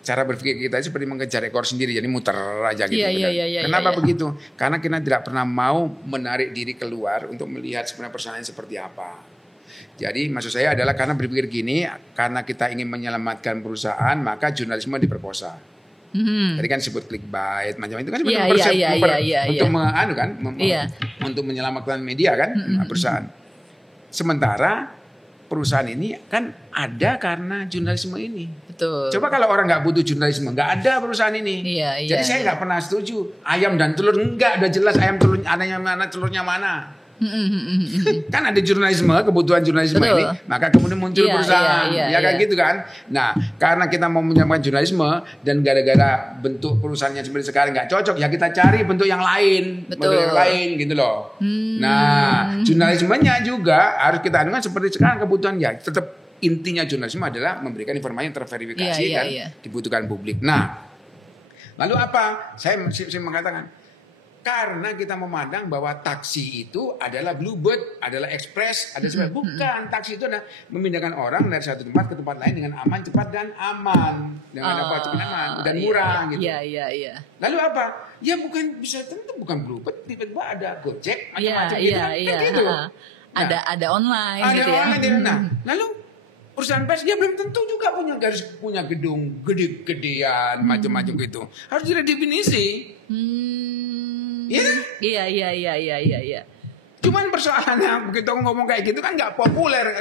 cara berpikir kita seperti mengejar ekor sendiri, jadi muter aja gitu. Kenapa begitu? Karena kita tidak pernah mau menarik diri keluar untuk melihat sebenarnya persoalannya seperti apa. Jadi maksud saya adalah karena berpikir gini, karena kita ingin menyelamatkan perusahaan, maka jurnalisme diperkosa. Tadi kan sebut clickbait, macam itu kan untuk menyelamatkan media kan, perusahaan. Sementara perusahaan ini kan ada karena jurnalisme ini. Betul. Coba kalau orang nggak butuh jurnalisme, nggak ada perusahaan ini. Jadi saya nggak pernah setuju ayam dan telur, enggak, udah jelas ayam telur adanya mana, telurnya mana. Kan ada jurnalisme, kebutuhan jurnalisme ini, maka kemudian muncul perusahaan, kayak gitu kan. Nah, karena kita mau menyamakan jurnalisme dan gara-gara bentuk perusahaannya seperti sekarang nggak cocok, ya kita cari bentuk yang lain, model yang lain gitu loh. Nah, jurnalismenya juga harus kita anukan seperti sekarang kebutuhan ya. Tetap intinya jurnalisme adalah memberikan informasi yang terverifikasi dan dibutuhkan publik. Nah, lalu apa? Saya mengatakan, karena kita memandang bahwa taksi itu adalah bluebird, adalah ekspres, ada sebab bukan. Taksi itu adalah memindahkan orang dari satu tempat ke tempat lain dengan aman, cepat dan aman, dengan aman dan murah gitu. Lalu apa? Ya bukan bisa tentu bukan bluebird, tiba-tiba ada Gojek macam-macam gitu. Ada online ada gitu ya. Nah, lalu perusahaan pers dia belum tentu juga punya gedung gede-gedean macam-macam gitu. Harus diredefinisi. Iya. Cuman persoalannya begitu ngomong kayak gitu kan nggak populer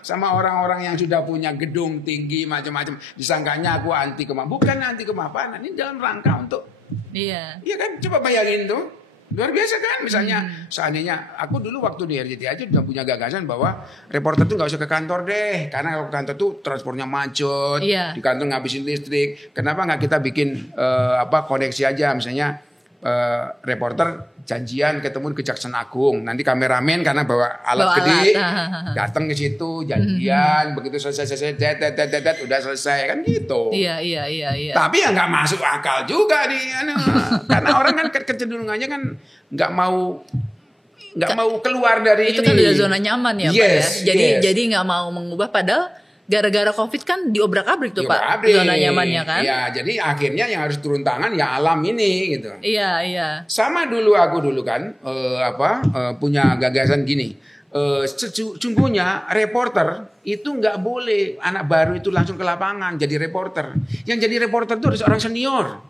sama orang-orang yang sudah punya gedung tinggi macam-macam. Disangkanya aku anti bukan anti kemapanan. Ini dalam rangka untuk Iya kan, coba bayangin tuh. Luar biasa kan, misalnya seandainya aku dulu waktu di RCTI aja udah punya gagasan bahwa reporter tuh nggak usah ke kantor deh, karena kalau ke kantor tuh transportnya macet, di kantor ngabisin listrik. Kenapa nggak kita bikin koneksi aja, misalnya reporter janjian ketemu di Kejaksaan Agung, nanti kameramen karena bawa alat gede datang ke situ janjian, begitu selesai udah selesai kan gitu. Iya. Tapi ya nggak masuk akal juga karena orang kan kecenderungannya kan nggak mau keluar dari itu ini. Kan udah zona nyaman ya Pak ya. Jadi nggak mau mengubah, padahal gara-gara COVID kan diobrak-abrik tuh Pak, zona nyamannya kan. Iya, jadi akhirnya yang harus turun tangan ya alam ini gitu. Iya. Sama aku dulu kan punya gagasan gini. Sesungguhnya reporter itu nggak boleh anak baru itu langsung ke lapangan jadi reporter. Yang jadi reporter itu harus orang senior.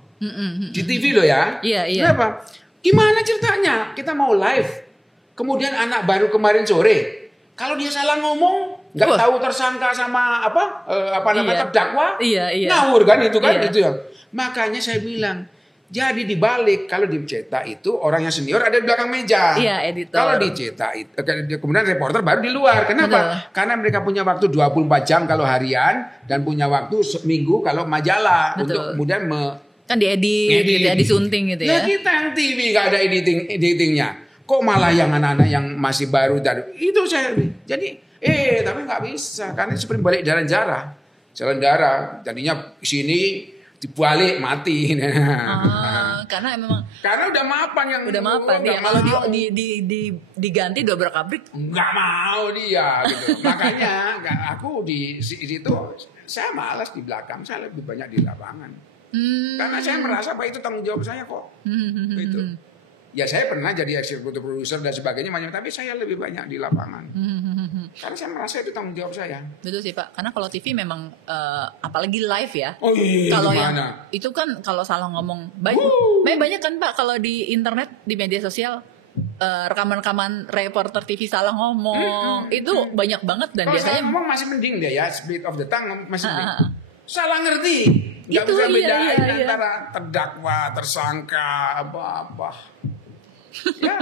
Di TV loh ya. Iya. Kenapa? Gimana ceritanya? Kita mau live Kemudian anak baru kemarin sore, kalau dia salah ngomong, nggak tahu tersangka sama terdakwa, ngawur kan itu kan itu ya. Makanya saya bilang, jadi dibalik kalau dicetak itu orang yang senior ada di belakang meja. Iya, editor. Kalau dicetak itu kemudian reporter baru di luar. Kenapa? Betul. Karena mereka punya waktu 24 jam kalau harian dan punya waktu seminggu kalau majalah. Betul. Untuk kemudian kan diedit gitu ya, disunting gitu ya. Nah kita yang TV nggak ada editingnya. Kok malah yang anak-anak yang masih baru dari itu saya. Jadi tapi nggak bisa karena seperti balik jalan darah. Jadinya sini dibalik mati. Karena memang udah mapan yang udah mapan dia. Kalau diganti dobrak-abrik nggak mau dia gitu. Makanya aku di situ saya malas di belakang, saya lebih banyak di lapangan. Karena saya merasa bahwa itu tanggung jawab saya kok. Gitu. Ya saya pernah jadi eksekutif produser dan sebagainya banyak, tapi saya lebih banyak di lapangan. Karena saya merasa itu tanggung jawab saya. Betul sih Pak, karena kalau TV memang apalagi live ya. Oh iya, kalau yang itu kan kalau salah ngomong banyak kan Pak kalau di internet di media sosial rekaman-rekaman reporter TV salah ngomong itu banyak banget dan kalau biasanya salah ngomong masih mending deh ya, split of the tongue masih mending. Salah ngerti, nggak bisa bedain antara terdakwa, tersangka, apa-apa. Ya.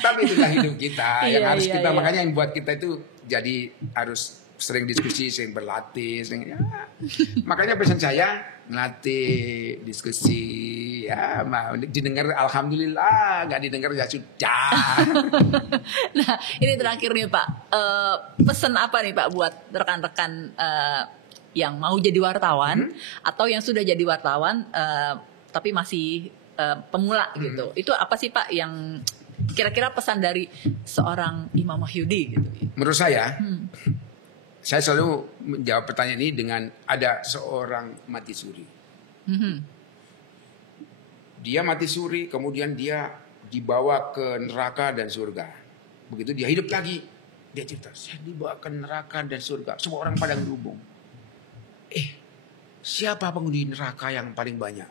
Tapi itulah hidup kita yang harus kita makanya yang buat kita itu jadi harus sering diskusi, sering berlatih, makanya pesan saya melatih diskusi ya, mau didengar alhamdulillah, nggak didengar ya sudah. Nah ini terakhir nih Pak, pesan apa nih Pak buat rekan-rekan yang mau jadi wartawan atau yang sudah jadi wartawan tapi masih pemula gitu. Itu apa sih Pak yang kira-kira pesan dari seorang Imam Wahyudi gitu? Menurut saya selalu menjawab pertanyaan ini dengan ada seorang mati suri. Dia mati suri, kemudian dia dibawa ke neraka dan surga. Begitu dia hidup lagi, dia cerita, saya dibawa ke neraka dan surga. Semua orang pada ngerubung. Siapa penghuni neraka yang paling banyak?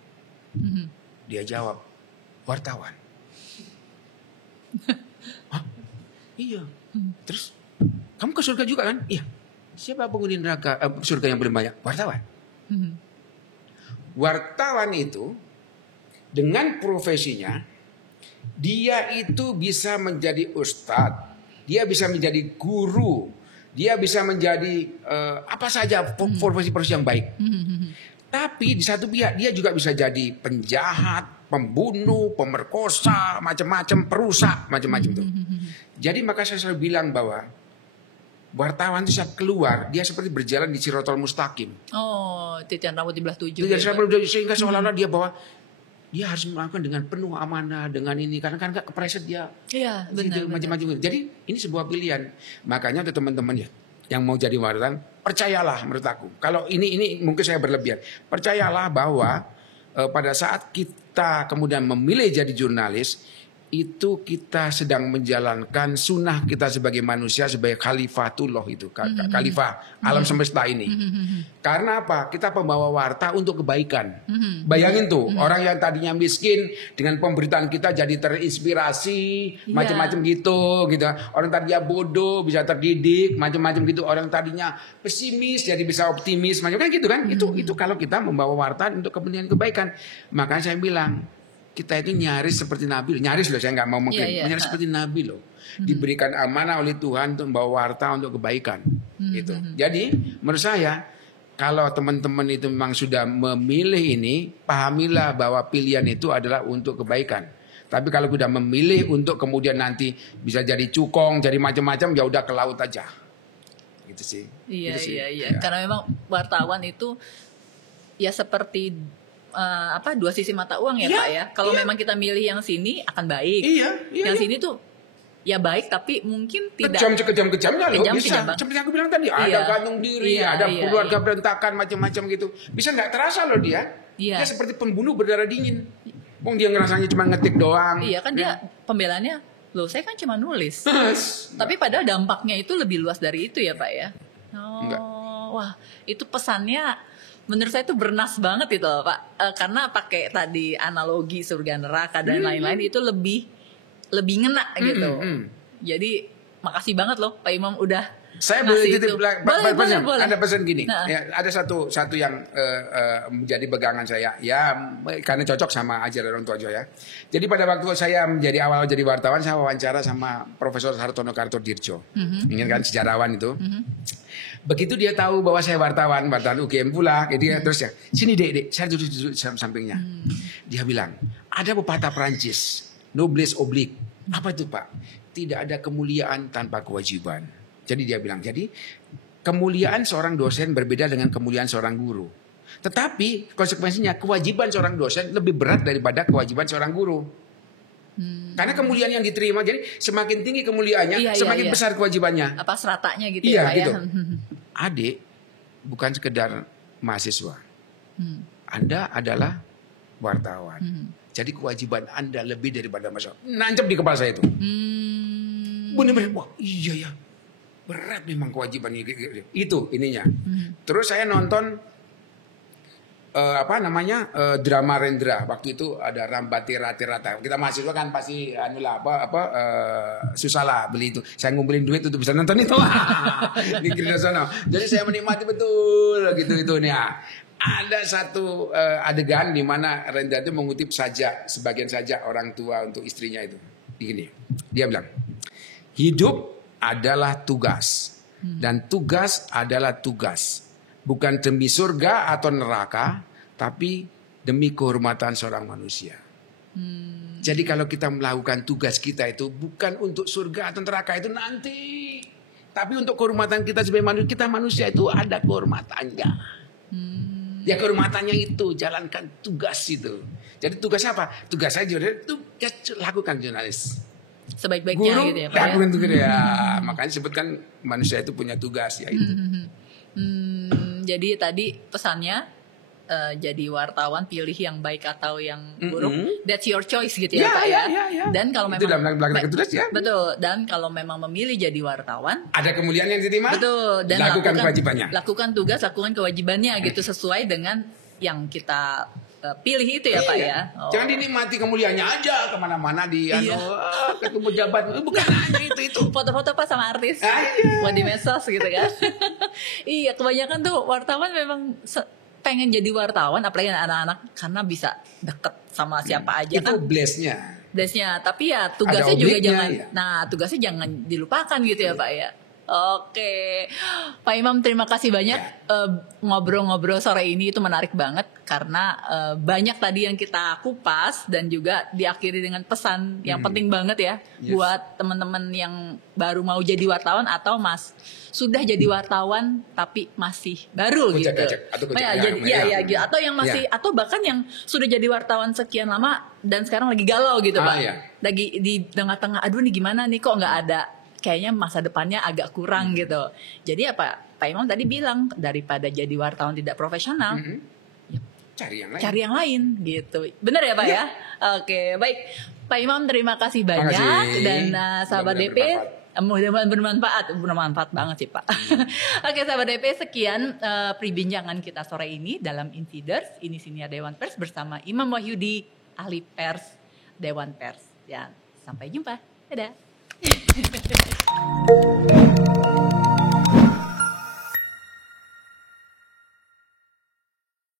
Dia jawab, wartawan. Hah? Iya. Terus, kamu ke surga juga kan? Iya. Siapa penghuni neraka surga yang paling banyak? Wartawan. Wartawan itu dengan profesinya dia itu bisa menjadi ustadz, dia bisa menjadi guru, dia bisa menjadi apa saja profesi-profesi yang baik. Tapi di satu pihak dia juga bisa jadi penjahat, pembunuh, pemerkosa, macam-macam, perusak, macam-macam itu. Jadi maka saya selalu bilang bahwa wartawan itu saat keluar dia seperti berjalan di Siratal Mustaqim. Oh, titian rambut di belah 7. Sehingga seolah-olah dia bahwa dia harus melakukan dengan penuh amanah dengan ini karena kan nggak kepreset dia. Iya, benar. Macam-macam. Jadi ini sebuah pilihan. Makanya untuk teman-teman ya yang mau jadi wartawan, percayalah menurut aku. Kalau ini mungkin saya berlebihan. Percayalah bahwa pada saat kita kemudian memilih jadi jurnalis, itu kita sedang menjalankan sunnah kita sebagai manusia, sebagai khalifatullah itu, khalifah alam semesta ini. Karena apa? Kita pembawa warta untuk kebaikan. Bayangin tuh, orang yang tadinya miskin dengan pemberitaan kita jadi terinspirasi, macam-macam gitu. Orang tadinya bodoh bisa terdidik, macam-macam gitu. Orang tadinya pesimis jadi bisa optimis, macam-macam gitu kan? Itu kalau kita membawa warta untuk kepentingan kebaikan. Makanya saya bilang, kita itu nyaris seperti Nabi, nyaris loh, saya nggak mau mengklaim, nyaris seperti Nabi loh, diberikan amanah oleh Tuhan untuk membawa warta untuk kebaikan, gitu. Jadi menurut saya kalau teman-teman itu memang sudah memilih ini, pahamilah bahwa pilihan itu adalah untuk kebaikan. Tapi kalau sudah memilih untuk kemudian nanti bisa jadi cukong, jadi macam-macam, ya udah ke laut aja, gitu sih. Iya. Karena memang wartawan itu ya seperti dua sisi mata uang ya Pak ya. Kalau memang kita milih yang sini akan baik. Yang sini tuh ya baik tapi mungkin tidak kejam-kejamnya loh bisa. Seperti yang aku bilang tadi, ada gantung diri, ada keluarga berantakan macam-macam gitu. Bisa nggak terasa loh dia. Dia seperti pembunuh berdarah dingin. Dia ngerasanya cuma ngetik doang. Iya kan dia pembelaannya, loh saya kan cuma nulis. Tapi padahal dampaknya itu lebih luas dari itu ya Pak ya. Wah itu pesannya menurut saya itu bernas banget itu Pak, karena pakai tadi analogi surga neraka dan lain-lain itu lebih lebih ngena gitu. Jadi makasih banget loh Pak Imam udah. Saya boleh titip boleh. Ada pesan gini, ya, ada satu yang menjadi pegangan saya, ya karena cocok sama ajaran orang tua ya. Jadi pada waktu saya awal jadi wartawan, saya wawancara sama Profesor Hartono Kartodirjo, ingin kan sejarawan itu. Begitu dia tahu bahwa saya wartawan UGM pula, jadi terus ya, sini dek, saya duduk sampingnya. Dia bilang, ada pepatah Prancis, noblesse oblige. Apa itu Pak? Tidak ada kemuliaan tanpa kewajiban. Jadi dia bilang, jadi kemuliaan seorang dosen berbeda dengan kemuliaan seorang guru. Tetapi konsekuensinya kewajiban seorang dosen lebih berat daripada kewajiban seorang guru. Karena kemuliaan yang diterima, jadi semakin tinggi kemuliaannya, semakin besar kewajibannya. Apa seratanya gitu ya Pak gitu. Ya? Adik bukan sekedar mahasiswa. Anda adalah wartawan. Jadi kewajiban Anda lebih daripada mahasiswa. Nancep di kepala saya itu. Benar-benar, wah iya ya. Berat memang kewajiban itu ininya. Terus saya nonton drama Rendra. Waktu itu ada Rambati Rata. Kita mahasiswa kan pasti susah lah beli itu. Saya ngumpulin duit untuk bisa nonton itu. Di Kirdasono. Jadi saya menikmati betul gitu itu nih. Ada satu adegan di mana Rendra itu mengutip sebagian saja orang tua untuk istrinya itu. Begini. Dia bilang, hidup adalah tugas, dan tugas adalah tugas, bukan demi surga atau neraka, tapi demi kehormatan seorang manusia. Jadi kalau kita melakukan tugas kita itu bukan untuk surga atau neraka itu nanti, tapi untuk kehormatan kita sebagai manusia. Kita manusia itu ada kehormatannya. Ya kehormatannya itu jalankan tugas itu. Jadi tugas apa? Tugas saya itu lakukan jurnalis. Sebaik-baiknya guru, gitu ya Pak ya. Makanya sebutkan manusia itu punya tugas ya itu. Jadi tadi pesannya jadi wartawan pilih yang baik atau yang buruk, that's your choice gitu ya Pak ya. Dan kalau memang dalam belakang tugas ya. Betul. Dan kalau memang memilih jadi wartawan, ada kemuliaan yang diterima. Betul. Dan lakukan kewajibannya. Lakukan tugas, lakukan kewajibannya gitu sesuai dengan yang kita pilih itu ya Pak ya. Jangan dinikmati kemuliaannya aja kemana-mana ketemu jabat, bukan hanya itu. Foto-foto Pak sama artis, buat di medsos gitu kan. Iya, kebanyakan tuh wartawan memang pengen jadi wartawan, apalagi anak-anak karena bisa deket sama siapa aja itu kan. Blessnya, tapi ya tugasnya juga jangan. Ya? Nah, tugasnya jangan dilupakan gitu ya Pak ya. Oke, Pak Imam terima kasih banyak ngobrol-ngobrol sore ini itu menarik banget karena banyak tadi yang kita kupas dan juga diakhiri dengan pesan yang penting banget ya buat teman-teman yang baru mau jadi wartawan atau sudah jadi wartawan tapi masih baru gitu. Atau yang masih atau bahkan yang sudah jadi wartawan sekian lama dan sekarang lagi galau gitu Pak. Lagi di tengah-tengah aduh nih gimana nih kok nggak ada, kayaknya masa depannya agak kurang gitu. Jadi Pak Imam tadi bilang daripada jadi wartawan tidak profesional, cari yang lain gitu. Benar ya Pak ya? Oke, baik. Pak Imam terima kasih banyak dan sahabat DP mudah-mudahan bermanfaat banget sih Pak. Oke sahabat DP, sekian perbincangan kita sore ini dalam Insiders, ini Siniar Dewan Pers bersama Imam Wahyudi, ahli pers Dewan Pers. Ya, sampai jumpa. Dadah.